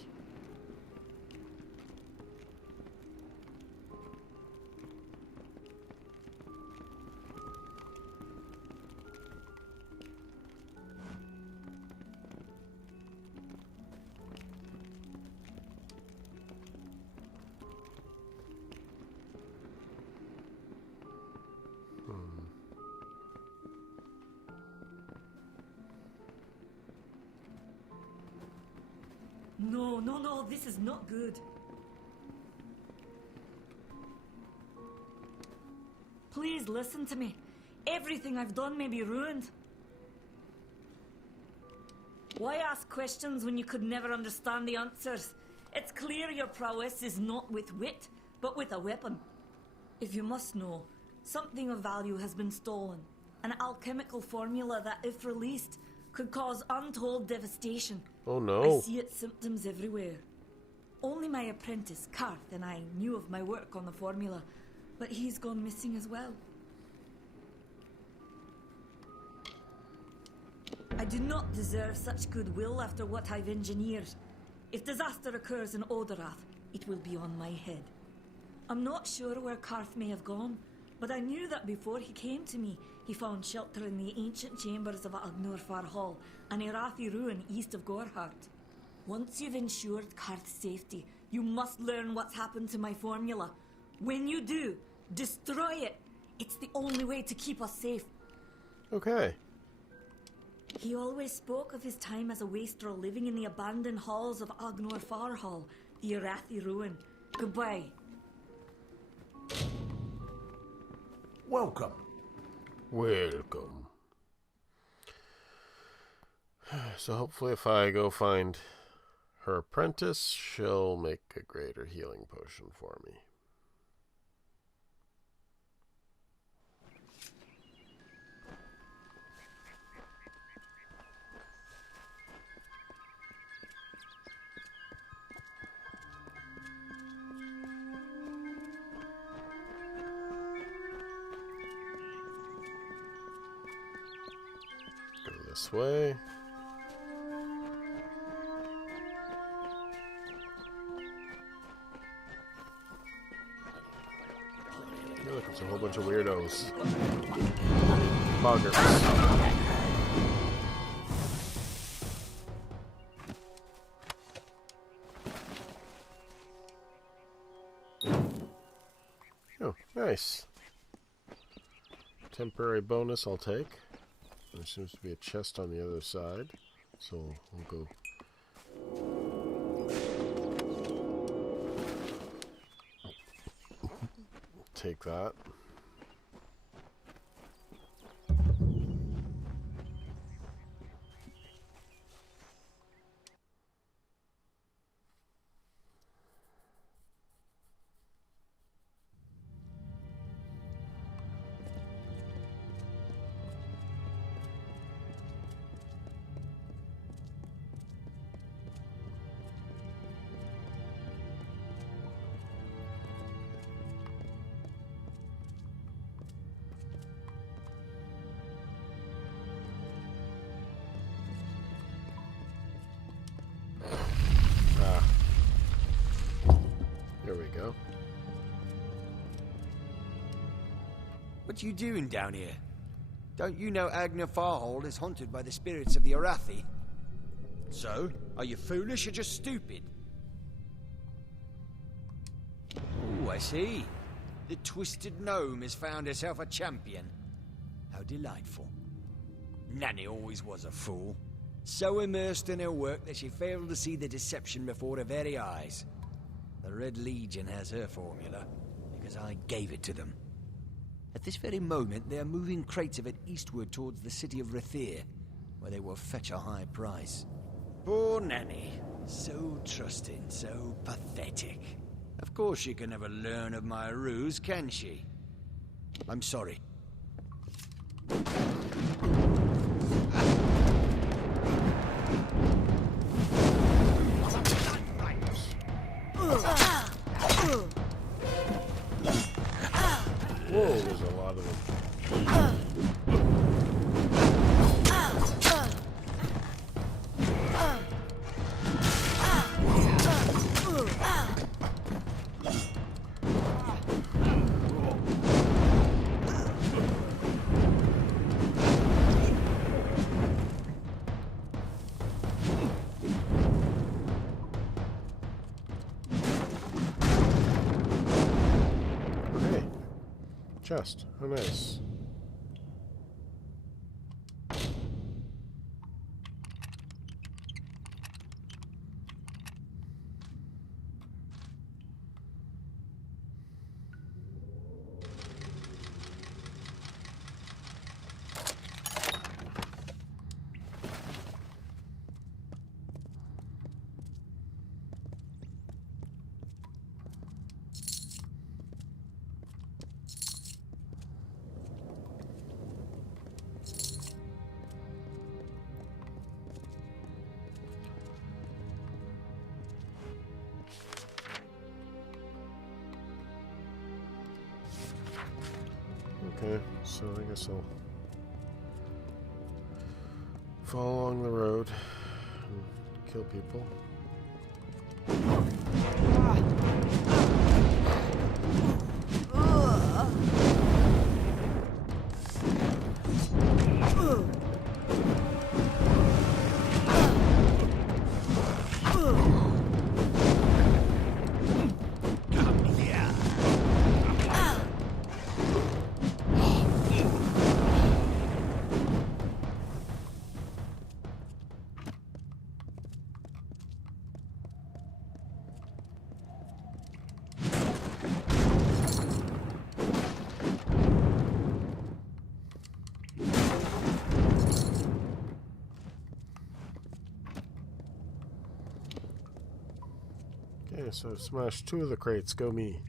No, this is not good. Please listen to me. Everything I've done may be ruined. Why ask questions when you could never understand the answers? It's clear your prowess is not with wit, but with a weapon. If you must know, something of value has been stolen. An alchemical formula that, if released, could cause untold devastation. Oh no. I see its symptoms everywhere. Only my apprentice, Karth, and I knew of my work on the formula, but he's gone missing as well. I do not deserve such goodwill after what I've engineered. If disaster occurs in Odorath, it will be on my head. I'm not sure where Karth may have gone, but I knew that before he came to me, he found shelter in the ancient chambers of Agnurfar Hall, an Irathi ruin east of Gorhart. Once you've ensured Karth's safety, you must learn what's happened to my formula. When you do, destroy it. It's the only way to keep us safe. Okay. He always spoke of his time as a wastrel living in the abandoned halls of Agnurfar Hall, the Irathi ruin. Goodbye. Welcome. Welcome. So hopefully if I go find her apprentice, she'll make a greater healing potion for me. Go this way. Look, it's a whole bunch of weirdos. Buggers. Oh, nice. Temporary bonus I'll take. There seems to be a chest on the other side, so we'll go. Take that. There we go. What you doing down here? Don't you know Agner Farhold is haunted by the spirits of the Arathi? So, are you foolish or just stupid? Oh, I see. The Twisted Gnome has found herself a champion. How delightful. Nanny always was a fool. So immersed in her work that she failed to see the deception before her very eyes. The Red Legion has her formula, because I gave it to them. At this very moment, they are moving crates of it eastward towards the city of Rathir, where they will fetch a high price. Poor Nanny. So trusting, so pathetic. Of course she can never learn of my ruse, can she? I'm sorry. Whoa, there's a lot of them. Chest. Oh, nice. Okay, so I guess I'll follow along the road and kill people. Okay, so smash 2 of the crates. Go me.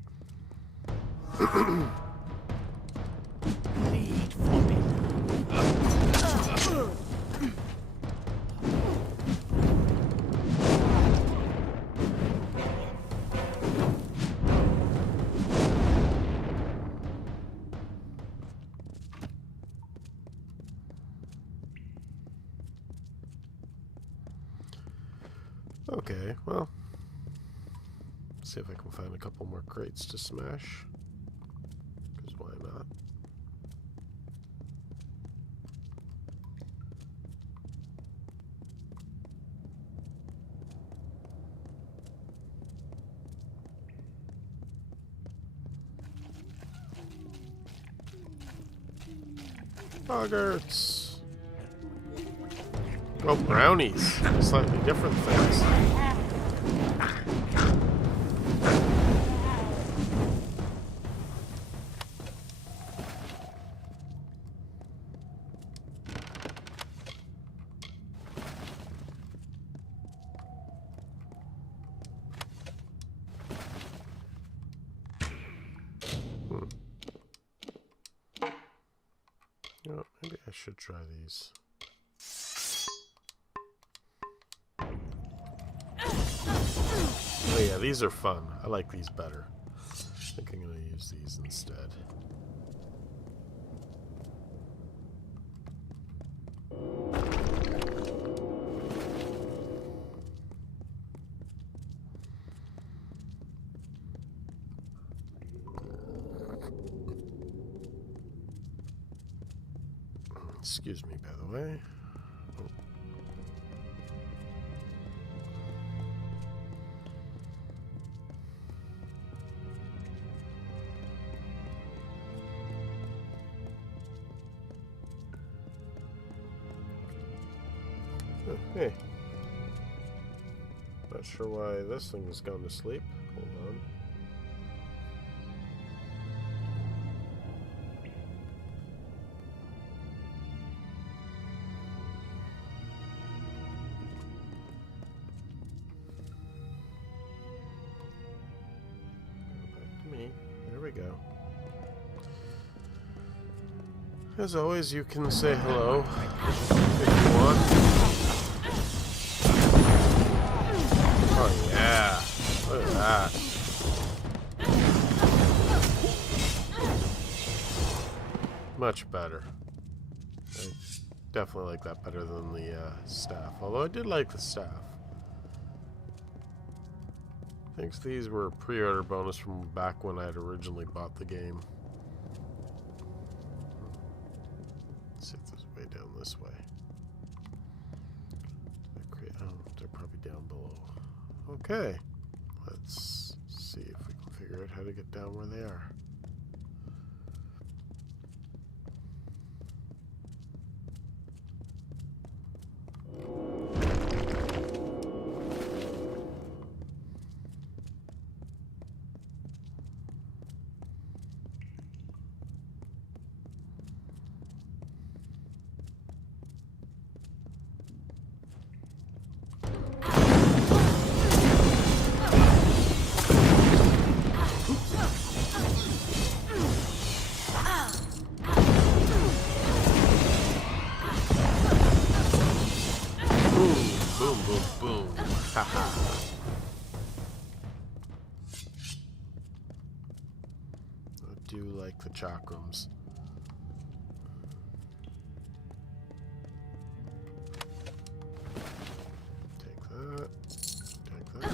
Okay, well, see if I can find a couple more crates to smash. Because why not? Boggarts! Oh, brownies. Slightly different things. Oh, maybe I should try these. Oh yeah, these are fun. I like these better. I think I'm going to use these instead. Excuse me, by the way. Oh. Oh, hey. Not sure why this thing has gone to sleep. Hold on. Me. There we go. As always, you can say hello if you want. Oh yeah, look at that. Much better. I definitely like that better than the staff, although I did like the staff. Thanks, these were a pre-order bonus from back when I had originally bought the game. Let's see if there's a way down this way. Oh, they're probably down below. Okay, let's see if we can figure out how to get down where they are. The chakrams. Take that. Take that.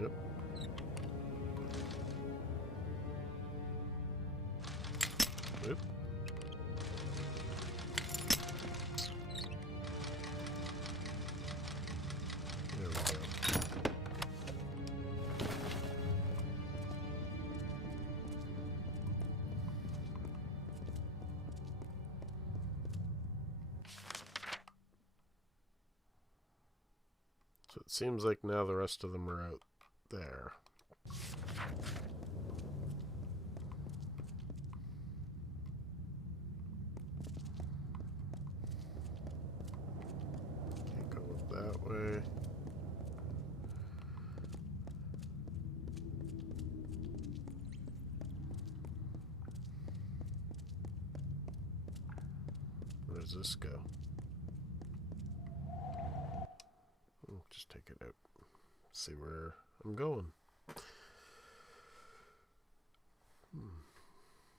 Yep. Oop. There we go. So it seems like now the rest of them are out there. Can't go that way. Where does this go? I'll just take it out. See where I'm going.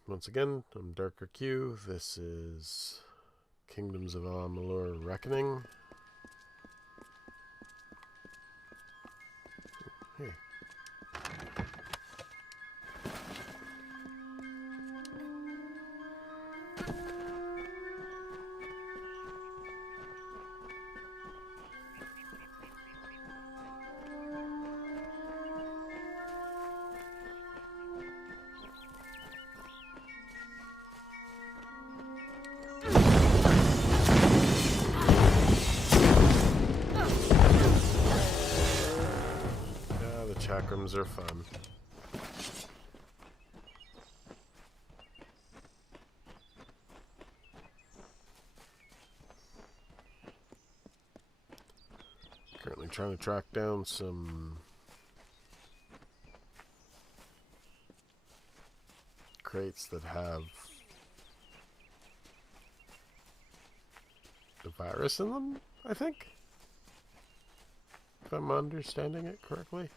Once again, I'm Darker Q. This is Kingdoms of Amalur Reckoning. Hey. Chakrams are fun. Currently trying to track down some crates that have the virus in them, I think. If I'm understanding it correctly.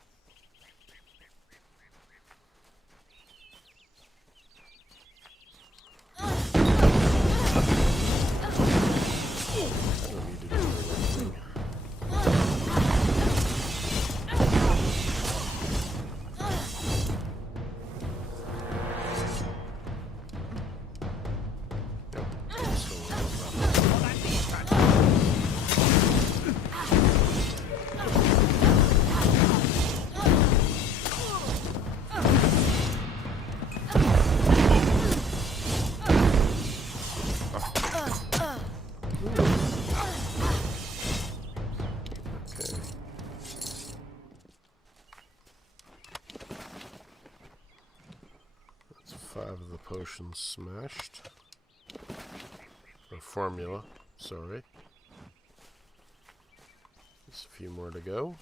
Potions smashed. Or formula, sorry. There's a few more to go.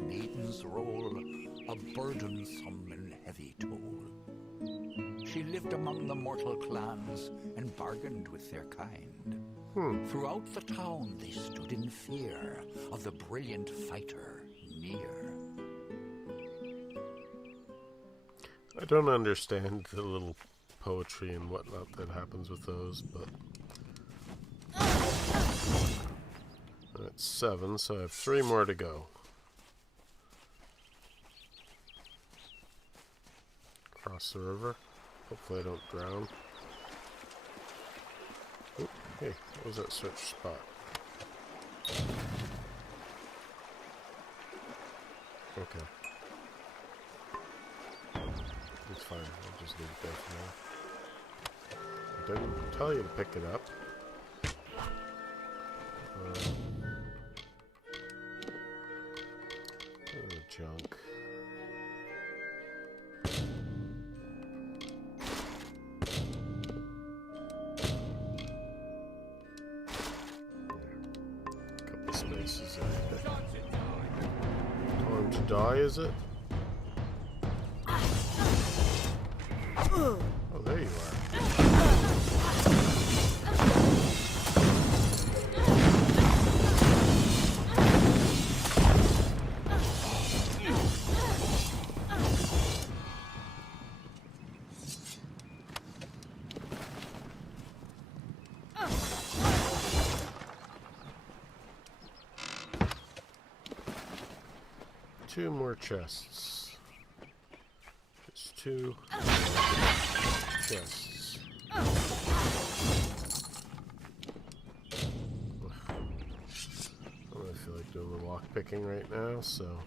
Maiden's role, a burdensome and heavy toll. She lived among the mortal clans and bargained with their kind. Throughout the town they stood in fear of the brilliant fighter near. I don't understand the little poetry and whatnot that happens with those, but that's 7, so I have 3 more to go. Cross the river. Hopefully I don't drown. Ooh, hey, what was that switch spot? Okay. It's fine. I'll just leave it there for now. I didn't tell you to pick it up. Junk. Time to die, is it? Oh, there you are. 2 more chests. Just 2 chests. I feel like doing the lock picking right now, so.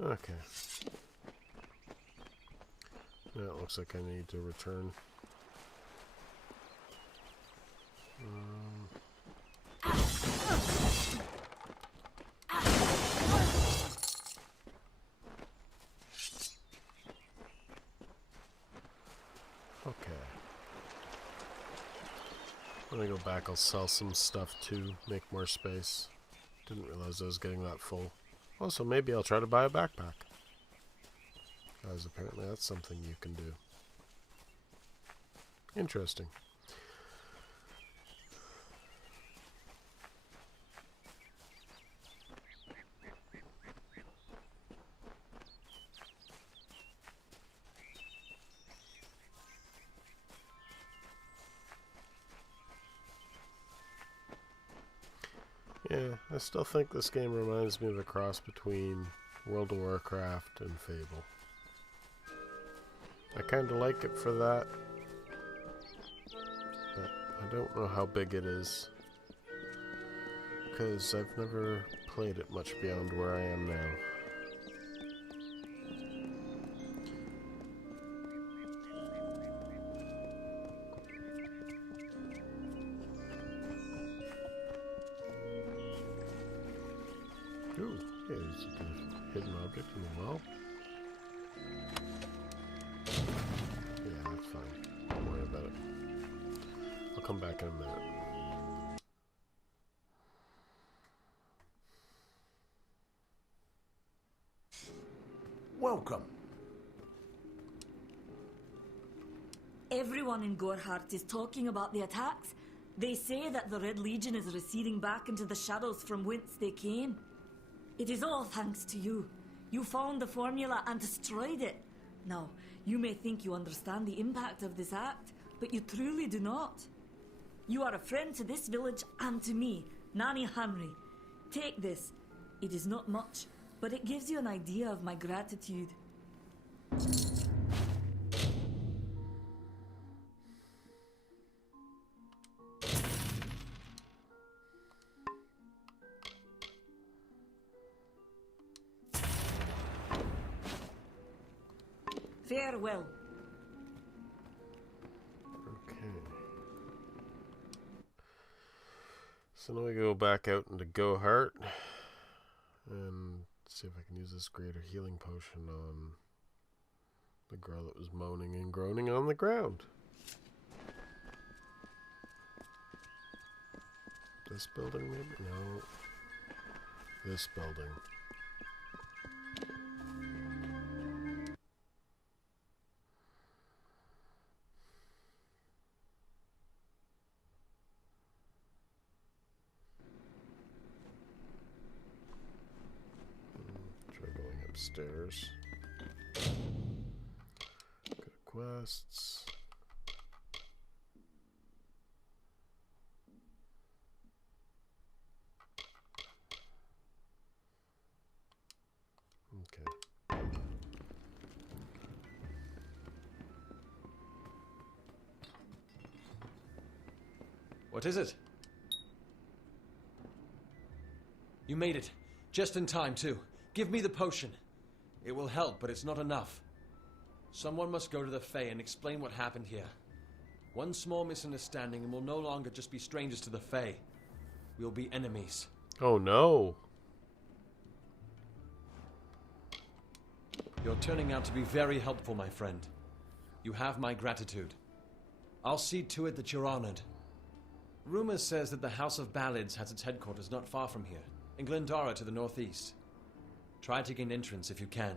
Okay. Now it looks like I need to return. Okay. When I go back, I'll sell some stuff to make more space. Didn't realize I was getting that full. Also, maybe I'll try to buy a backpack. Because apparently that's something you can do. Interesting. Yeah, I still think this game reminds me of a cross between World of Warcraft and Fable. I kind of like it for that, but I don't know how big it is, because I've never played it much beyond where I am now. Ooh, yeah, there's a hidden object in the well. Yeah, that's fine. Don't worry about it. I'll come back in a minute. Welcome. Everyone in Gorhart is talking about the attacks. They say that the Red Legion is receding back into the shadows from whence they came. It is all thanks to you. You found the formula and destroyed it. Now, you may think you understand the impact of this act, but you truly do not. You are a friend to this village and to me, Nanny Henry. Take this. It is not much, but it gives you an idea of my gratitude. Farewell. Okay. So now we go back out into Gohart and see if I can use this greater healing potion on the girl that was moaning and groaning on the ground. This building maybe? No. This building. Try going upstairs. Go to quests. Okay. What is it? You made it. Just in time, too. Give me the potion. It will help, but it's not enough. Someone must go to the Fae and explain what happened here. One small misunderstanding and we'll no longer just be strangers to the Fae. We'll be enemies. Oh no. You're turning out to be very helpful, my friend. You have my gratitude. I'll see to it that you're honored. Rumor says that the House of Ballads has its headquarters not far from here, in Glendara to the northeast. Try to gain entrance if you can.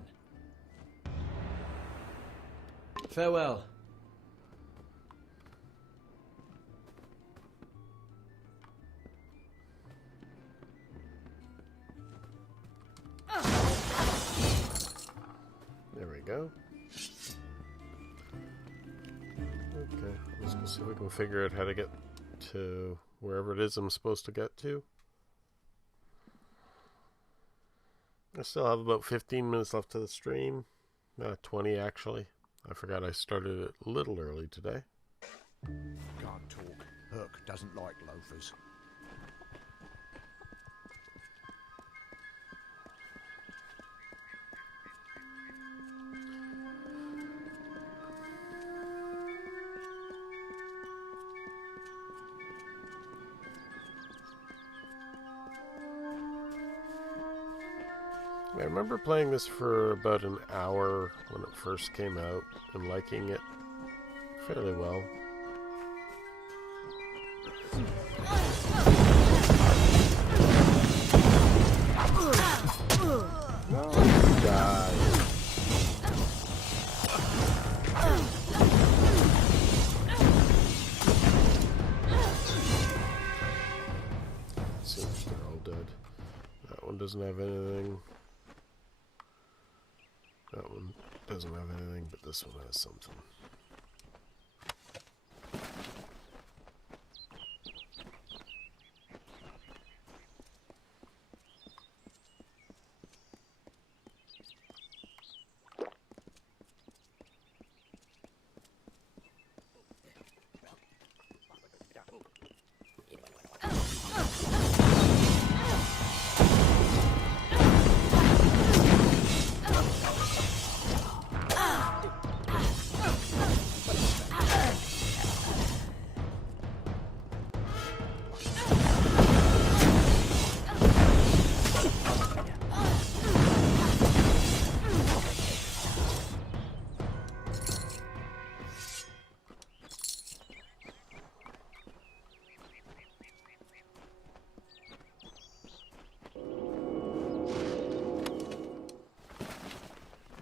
Farewell. There we go. Okay, let's go see if we can figure out how to get to wherever it is I'm supposed to get to. I still have about 15 minutes left to the stream. 20 actually. I forgot I started it a little early today. Can't talk. Herc doesn't like loafers. I remember playing this for about an hour when it first came out and liking it fairly well. No, die. Seems they're all dead. That one doesn't have anything. That one doesn't have anything, but this one has something.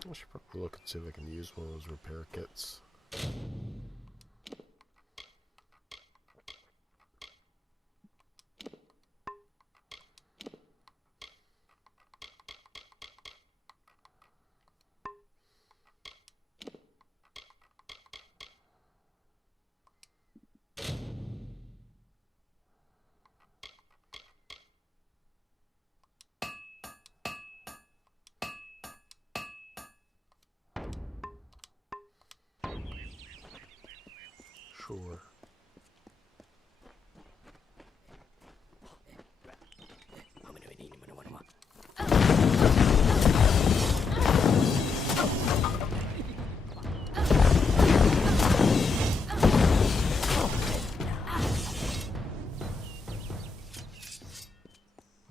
I should probably look and see if I can use one of those repair kits. Sure.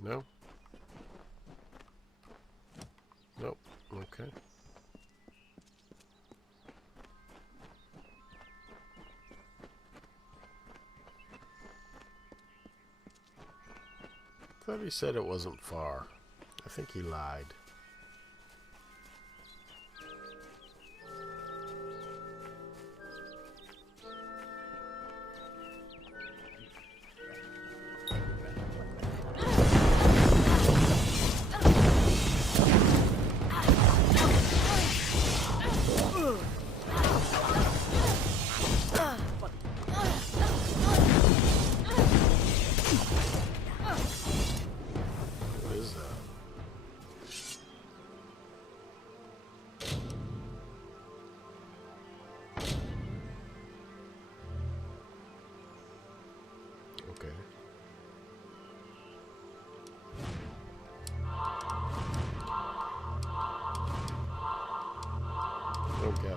No? Nope. Okay. I thought he said it wasn't far. I think he lied. What is that? Okay. Don't get it.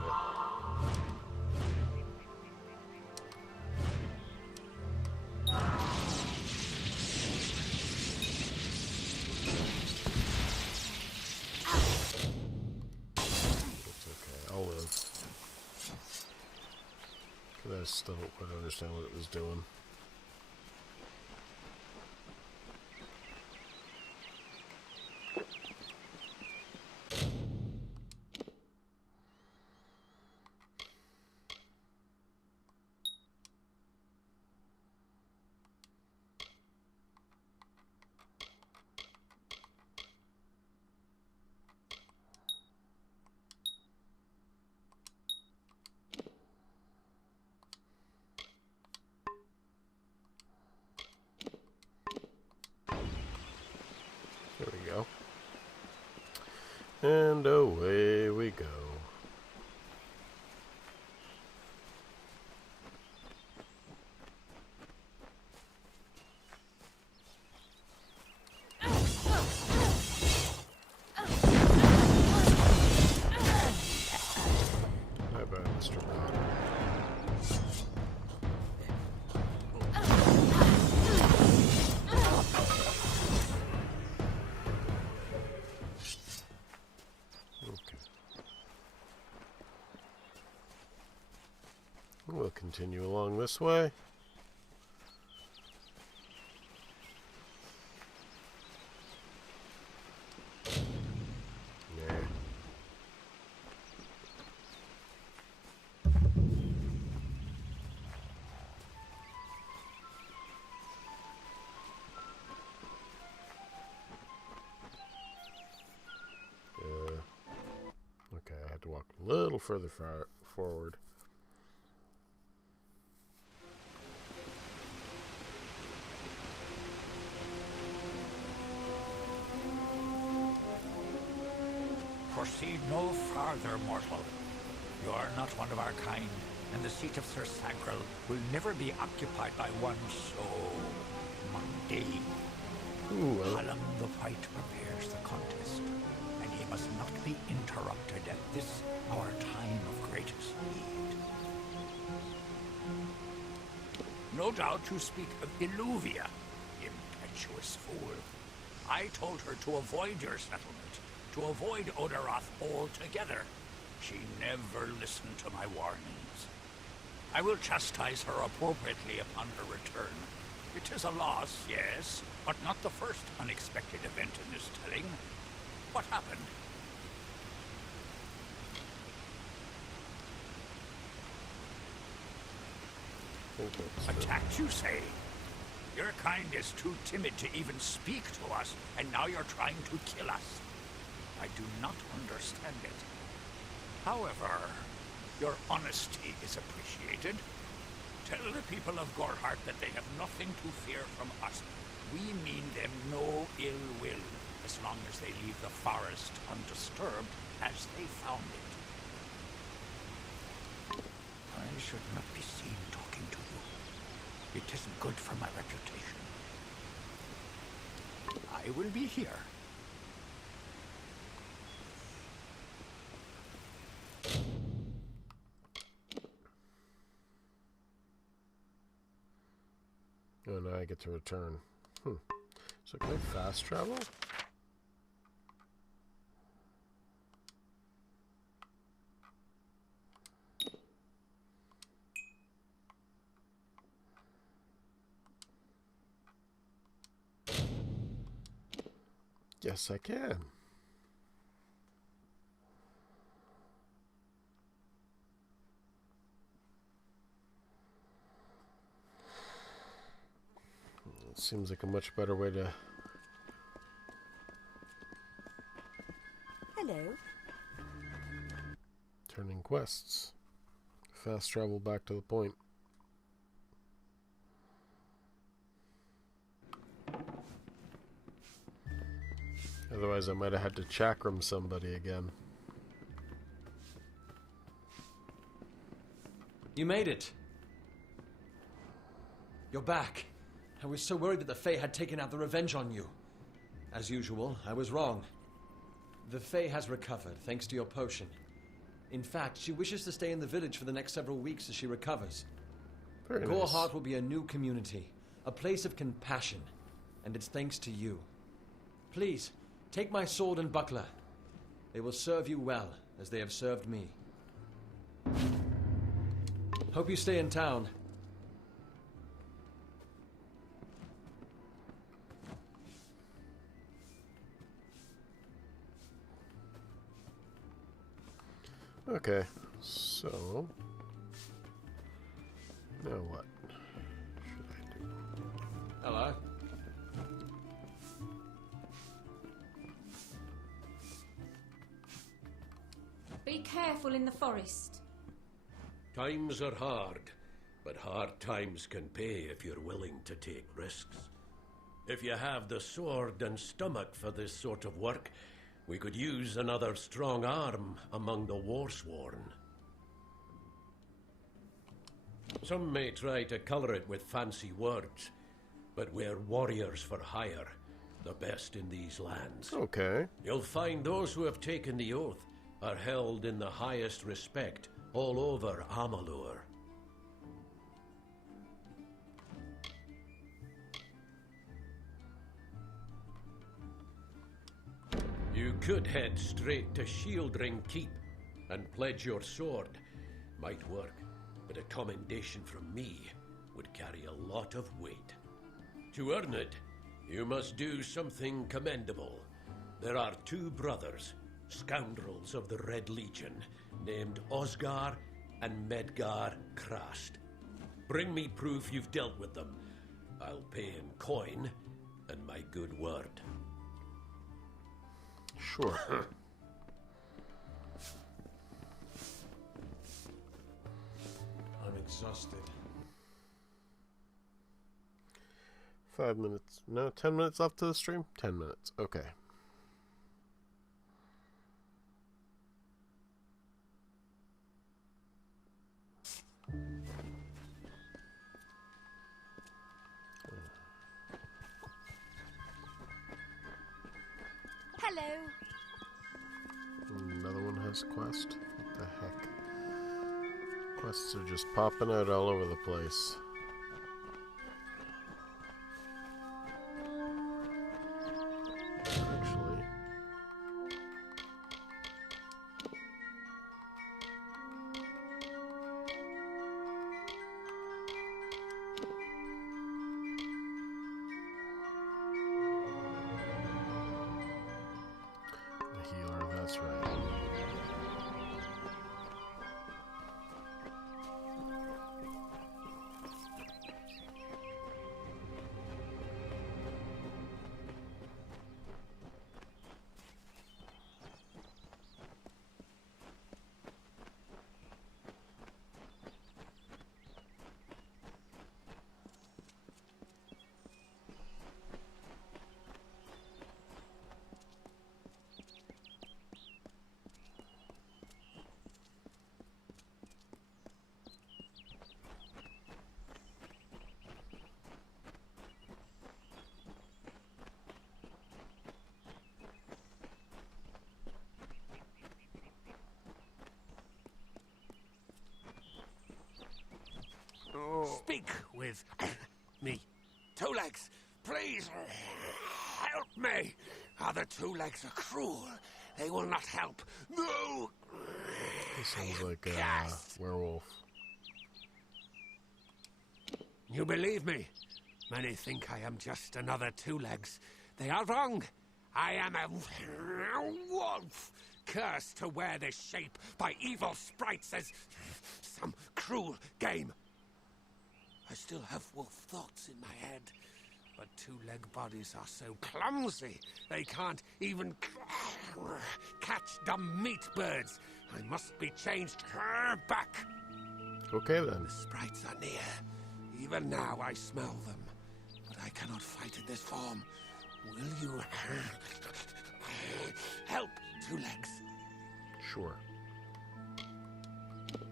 It's okay, I'll live. But I still don't quite understand what it was doing. And away we go. Bye bye, Mr. Potter. We'll continue along this way. Okay, I had to walk a little further forward. Proceed no farther, mortal. You are not one of our kind, and the seat of Sir Sagrel will never be occupied by one so mundane. Hallam the White prepares the contest, and he must not be interrupted at this our time of greatest need. No doubt you speak of Illuvia, impetuous fool. I told her to avoid your settlement, to avoid Odorath altogether. She never listened to my warnings. I will chastise her appropriately upon her return. It is a loss, yes, but not the first unexpected event in this telling. What happened? Attacked, you say? Your kind is too timid to even speak to us, and now you're trying to kill us. I do not understand it. However, your honesty is appreciated. Tell the people of Gorhart that they have nothing to fear from us. We mean them no ill will, as long as they leave the forest undisturbed as they found it. I should not be seen talking to you. It isn't good for my reputation. I will be here. Oh, now I get to return. So can I fast travel? Yes, I can. It seems like a much better way to... Hello. Turning quests. Fast travel back to the point. Otherwise I might have had to chakram somebody again. You made it. You're back. I was so worried that the Fae had taken out the revenge on you. As usual, I was wrong. The Fae has recovered, thanks to your potion. In fact, she wishes to stay in the village for the next several weeks as she recovers. Very Gorhart nice. will be a new community, a place of compassion, and it's thanks to you. Please, take my sword and buckler. They will serve you well, as they have served me. Hope you stay in town. Okay, so now what should I do? Hello. Be careful in the forest. Times are hard, but hard times can pay if you're willing to take risks. If you have the sword and stomach for this sort of work, We could use another strong arm among the warsworn. Some may try to color it with fancy words, but we're warriors for hire, the best in these lands. Okay. You'll find those who have taken the oath are held in the highest respect all over Amalur. You could head straight to Shieldring Keep and pledge your sword. Might work, but a commendation from me would carry a lot of weight. To earn it, you must do something commendable. There are two brothers, scoundrels of the Red Legion, named Osgar and Medgar Krast. Bring me proof you've dealt with them. I'll pay in coin and my good word. Sure. I'm exhausted. 5 minutes. No, 10 minutes left to the stream? 10 minutes. Okay. Hello. Another one has quest. What the heck? Quests are just popping out all over the place. Actually, the healer, that's right. Speak with me. Two Legs, please help me. Other Two Legs are cruel. They will not help. No. This sounds like a werewolf. You believe me? Many think I am just another Two Legs. They are wrong. I am a wolf, cursed to wear this shape by evil sprites as some cruel game. I still have wolf thoughts in my head, but two-leg bodies are so clumsy they can't even catch dumb meat birds. I must be changed back. Okay then. The sprites are near. Even now I smell them, but I cannot fight in this form. Will you help, Two Legs? Sure.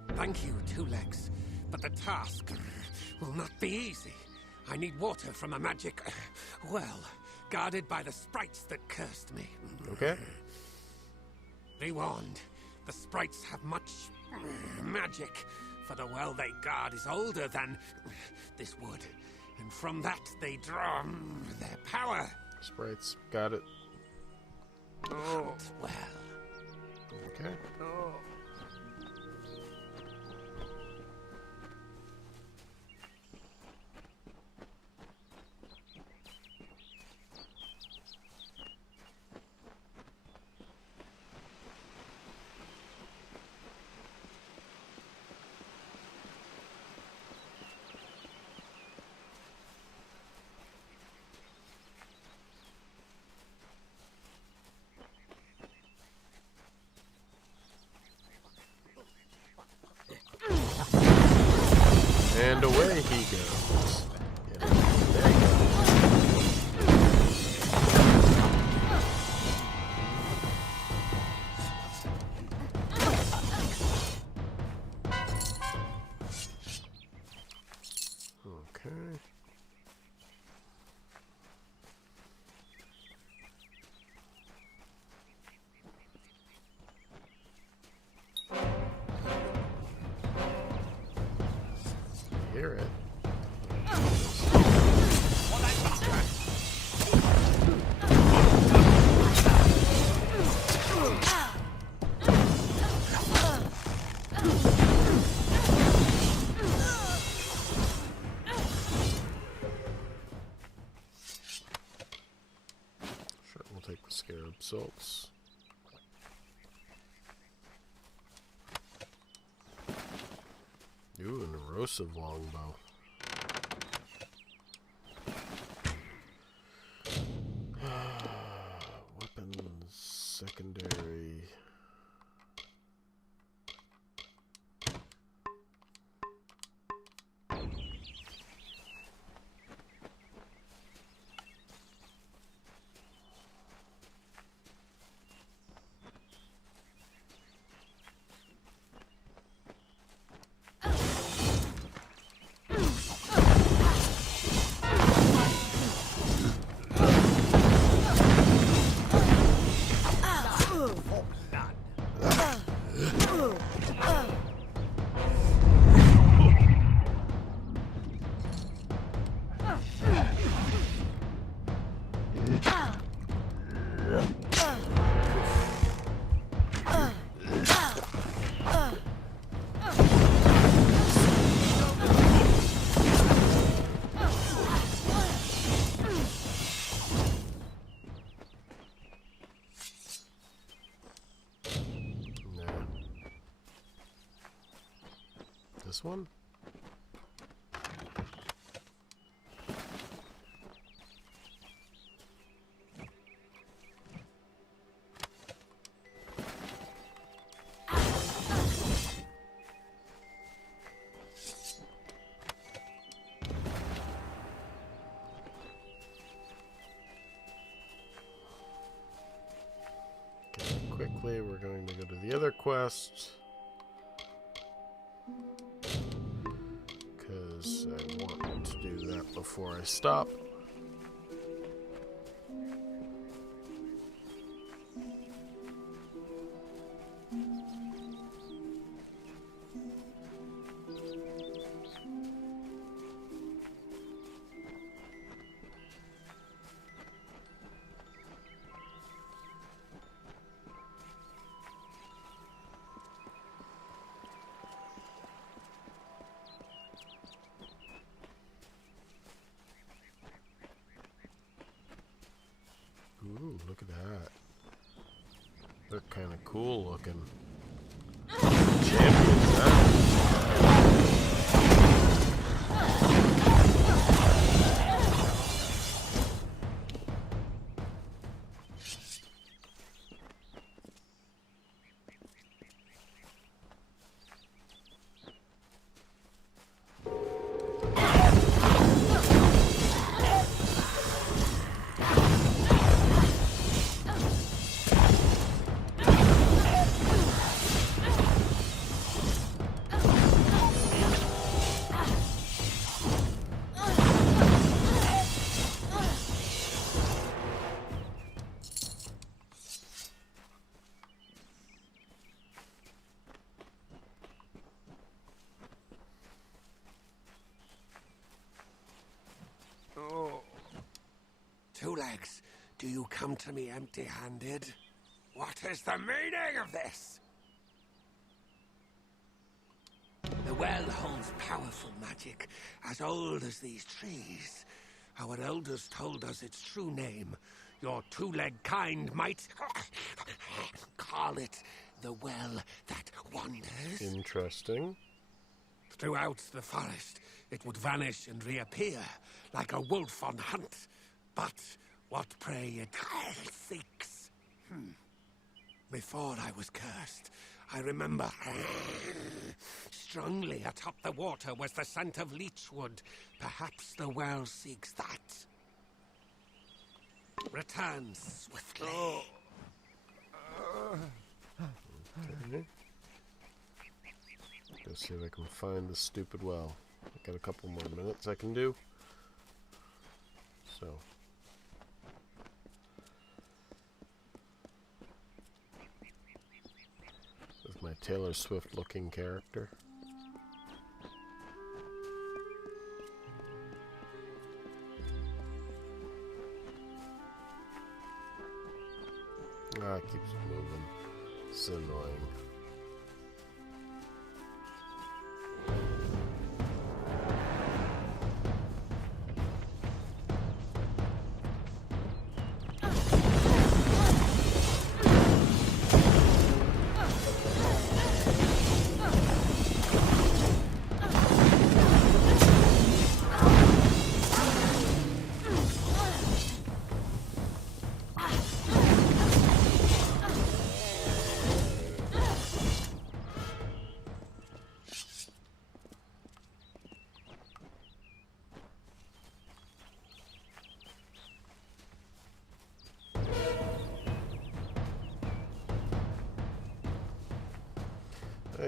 Thank you, Two Legs, but the task will not be easy. I need water from a magic well, guarded by the sprites that cursed me. Okay. Be warned, the sprites have much magic, for the well they guard is older than this wood, and from that they draw their power. Sprites, got it. Oh, well. Okay. Oh. And away he goes. Yeah, there you go. Scarab salts. Ooh, an erosive longbow. Weapons, secondary. This one? Okay, quickly, we're going to go to the other quest. Because I want to do that before I stop. Ooh, look at that. They're kind of cool looking. Champions, huh? Two Legs, do you come to me empty-handed? What is the meaning of this? The well holds powerful magic, as old as these trees. Our elders told us its true name. Your two-legged kind might call it the Well That Wanders. Interesting. Throughout the forest, it would vanish and reappear, like a wolf on hunt. But what prey it seeks. Before I was cursed, I remember strongly atop the water was the scent of leechwood. Perhaps the well seeks that. Return swiftly. Okay. Go see if I can find the stupid well. I've got a couple more minutes I can do. So. With my Taylor Swift looking character. Ah, it keeps moving. It's annoying.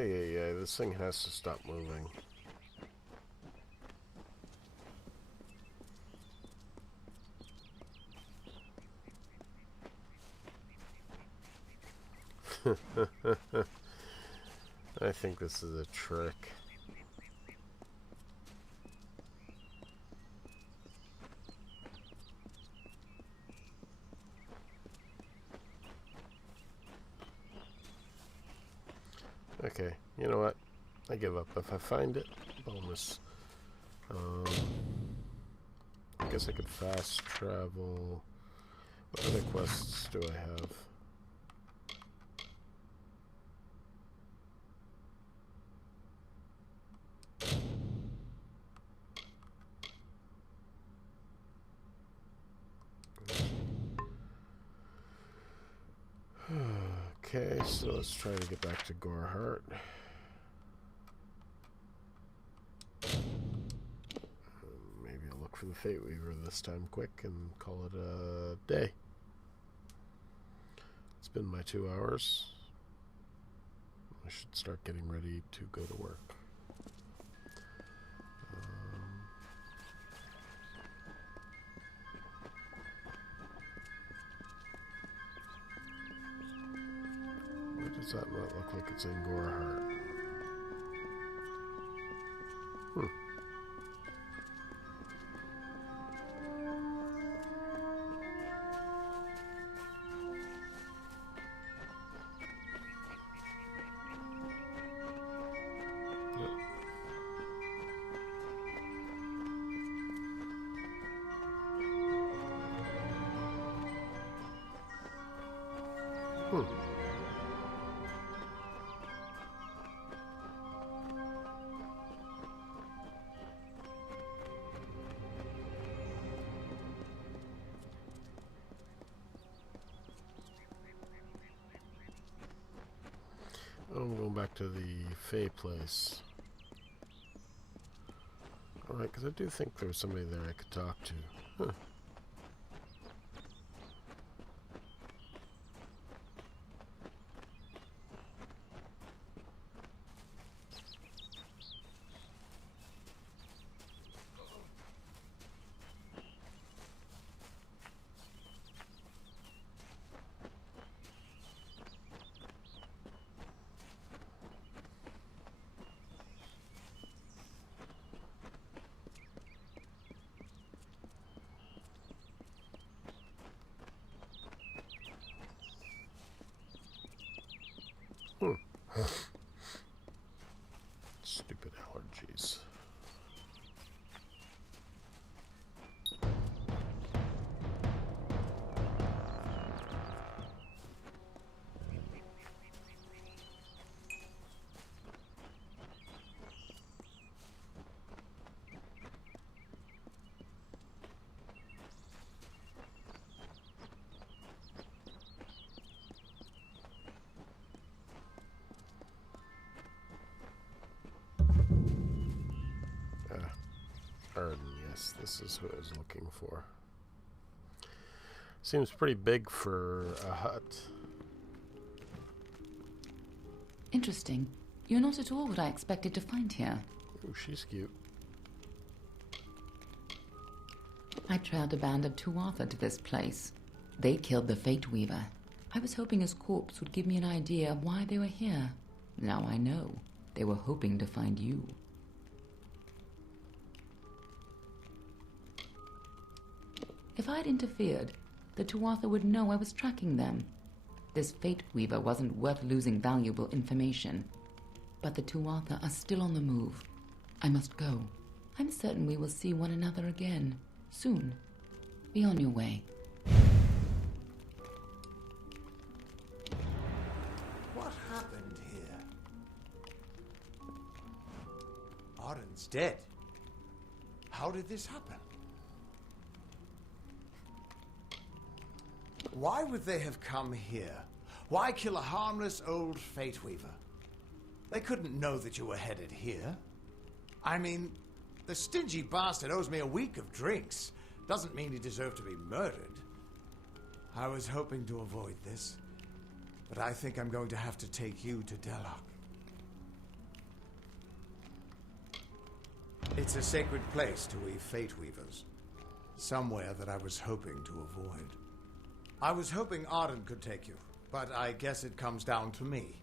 Hey, this thing has to stop moving. I think this is a trick. Okay, you know what? I give up. If I find it, bonus. I guess I could fast travel. What other quests do I have? Okay, so let's try to get back to Gorehart. Maybe I'll look for the Fate Weaver this time quick and call it a day. It's been my 2 hours. I should start getting ready to go to work. Why does that not look like it's in Gorehart? I'm going back to the Fae place. Alright, because I do think there was somebody there I could talk to. Huh. Stupid allergies. Yes, this is who I was looking for. Seems pretty big for a hut. Interesting. You're not at all what I expected to find here. Oh, she's cute. I trailed a band of Tuatha to this place. They killed the Fate Weaver. I was hoping his corpse would give me an idea of why they were here. Now I know. They were hoping to find you. If I'd interfered, the Tuatha would know I was tracking them. This Fate Weaver wasn't worth losing valuable information. But the Tuatha are still on the move. I must go. I'm certain we will see one another again, soon. Be on your way. What happened here? Arden's dead. How did this happen? Why would they have come here? Why kill a harmless old Fate Weaver? They couldn't know that you were headed here. I mean, the stingy bastard owes me a week of drinks. Doesn't mean he deserved to be murdered. I was hoping to avoid this, but I think I'm going to have to take you to Delok. It's a sacred place to we Fate Weavers. Somewhere that I was hoping to avoid. I was hoping Arden could take you, but I guess it comes down to me.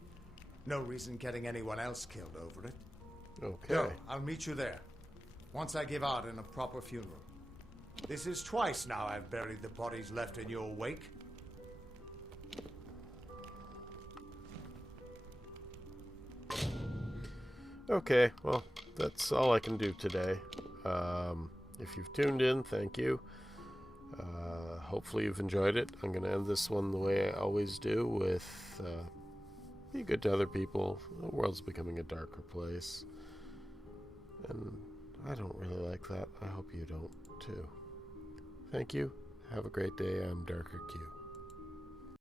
No reason getting anyone else killed over it. Okay. Go, I'll meet you there. Once I give Arden a proper funeral. This is twice now I've buried the bodies left in your wake. Okay, well, that's all I can do today. If you've tuned in, thank you. Hopefully you've enjoyed it. I'm going to end this one the way I always do, with be good to other people. The world's becoming a darker place. And I don't really like that. I hope you don't, too. Thank you. Have a great day. I'm Darker Q.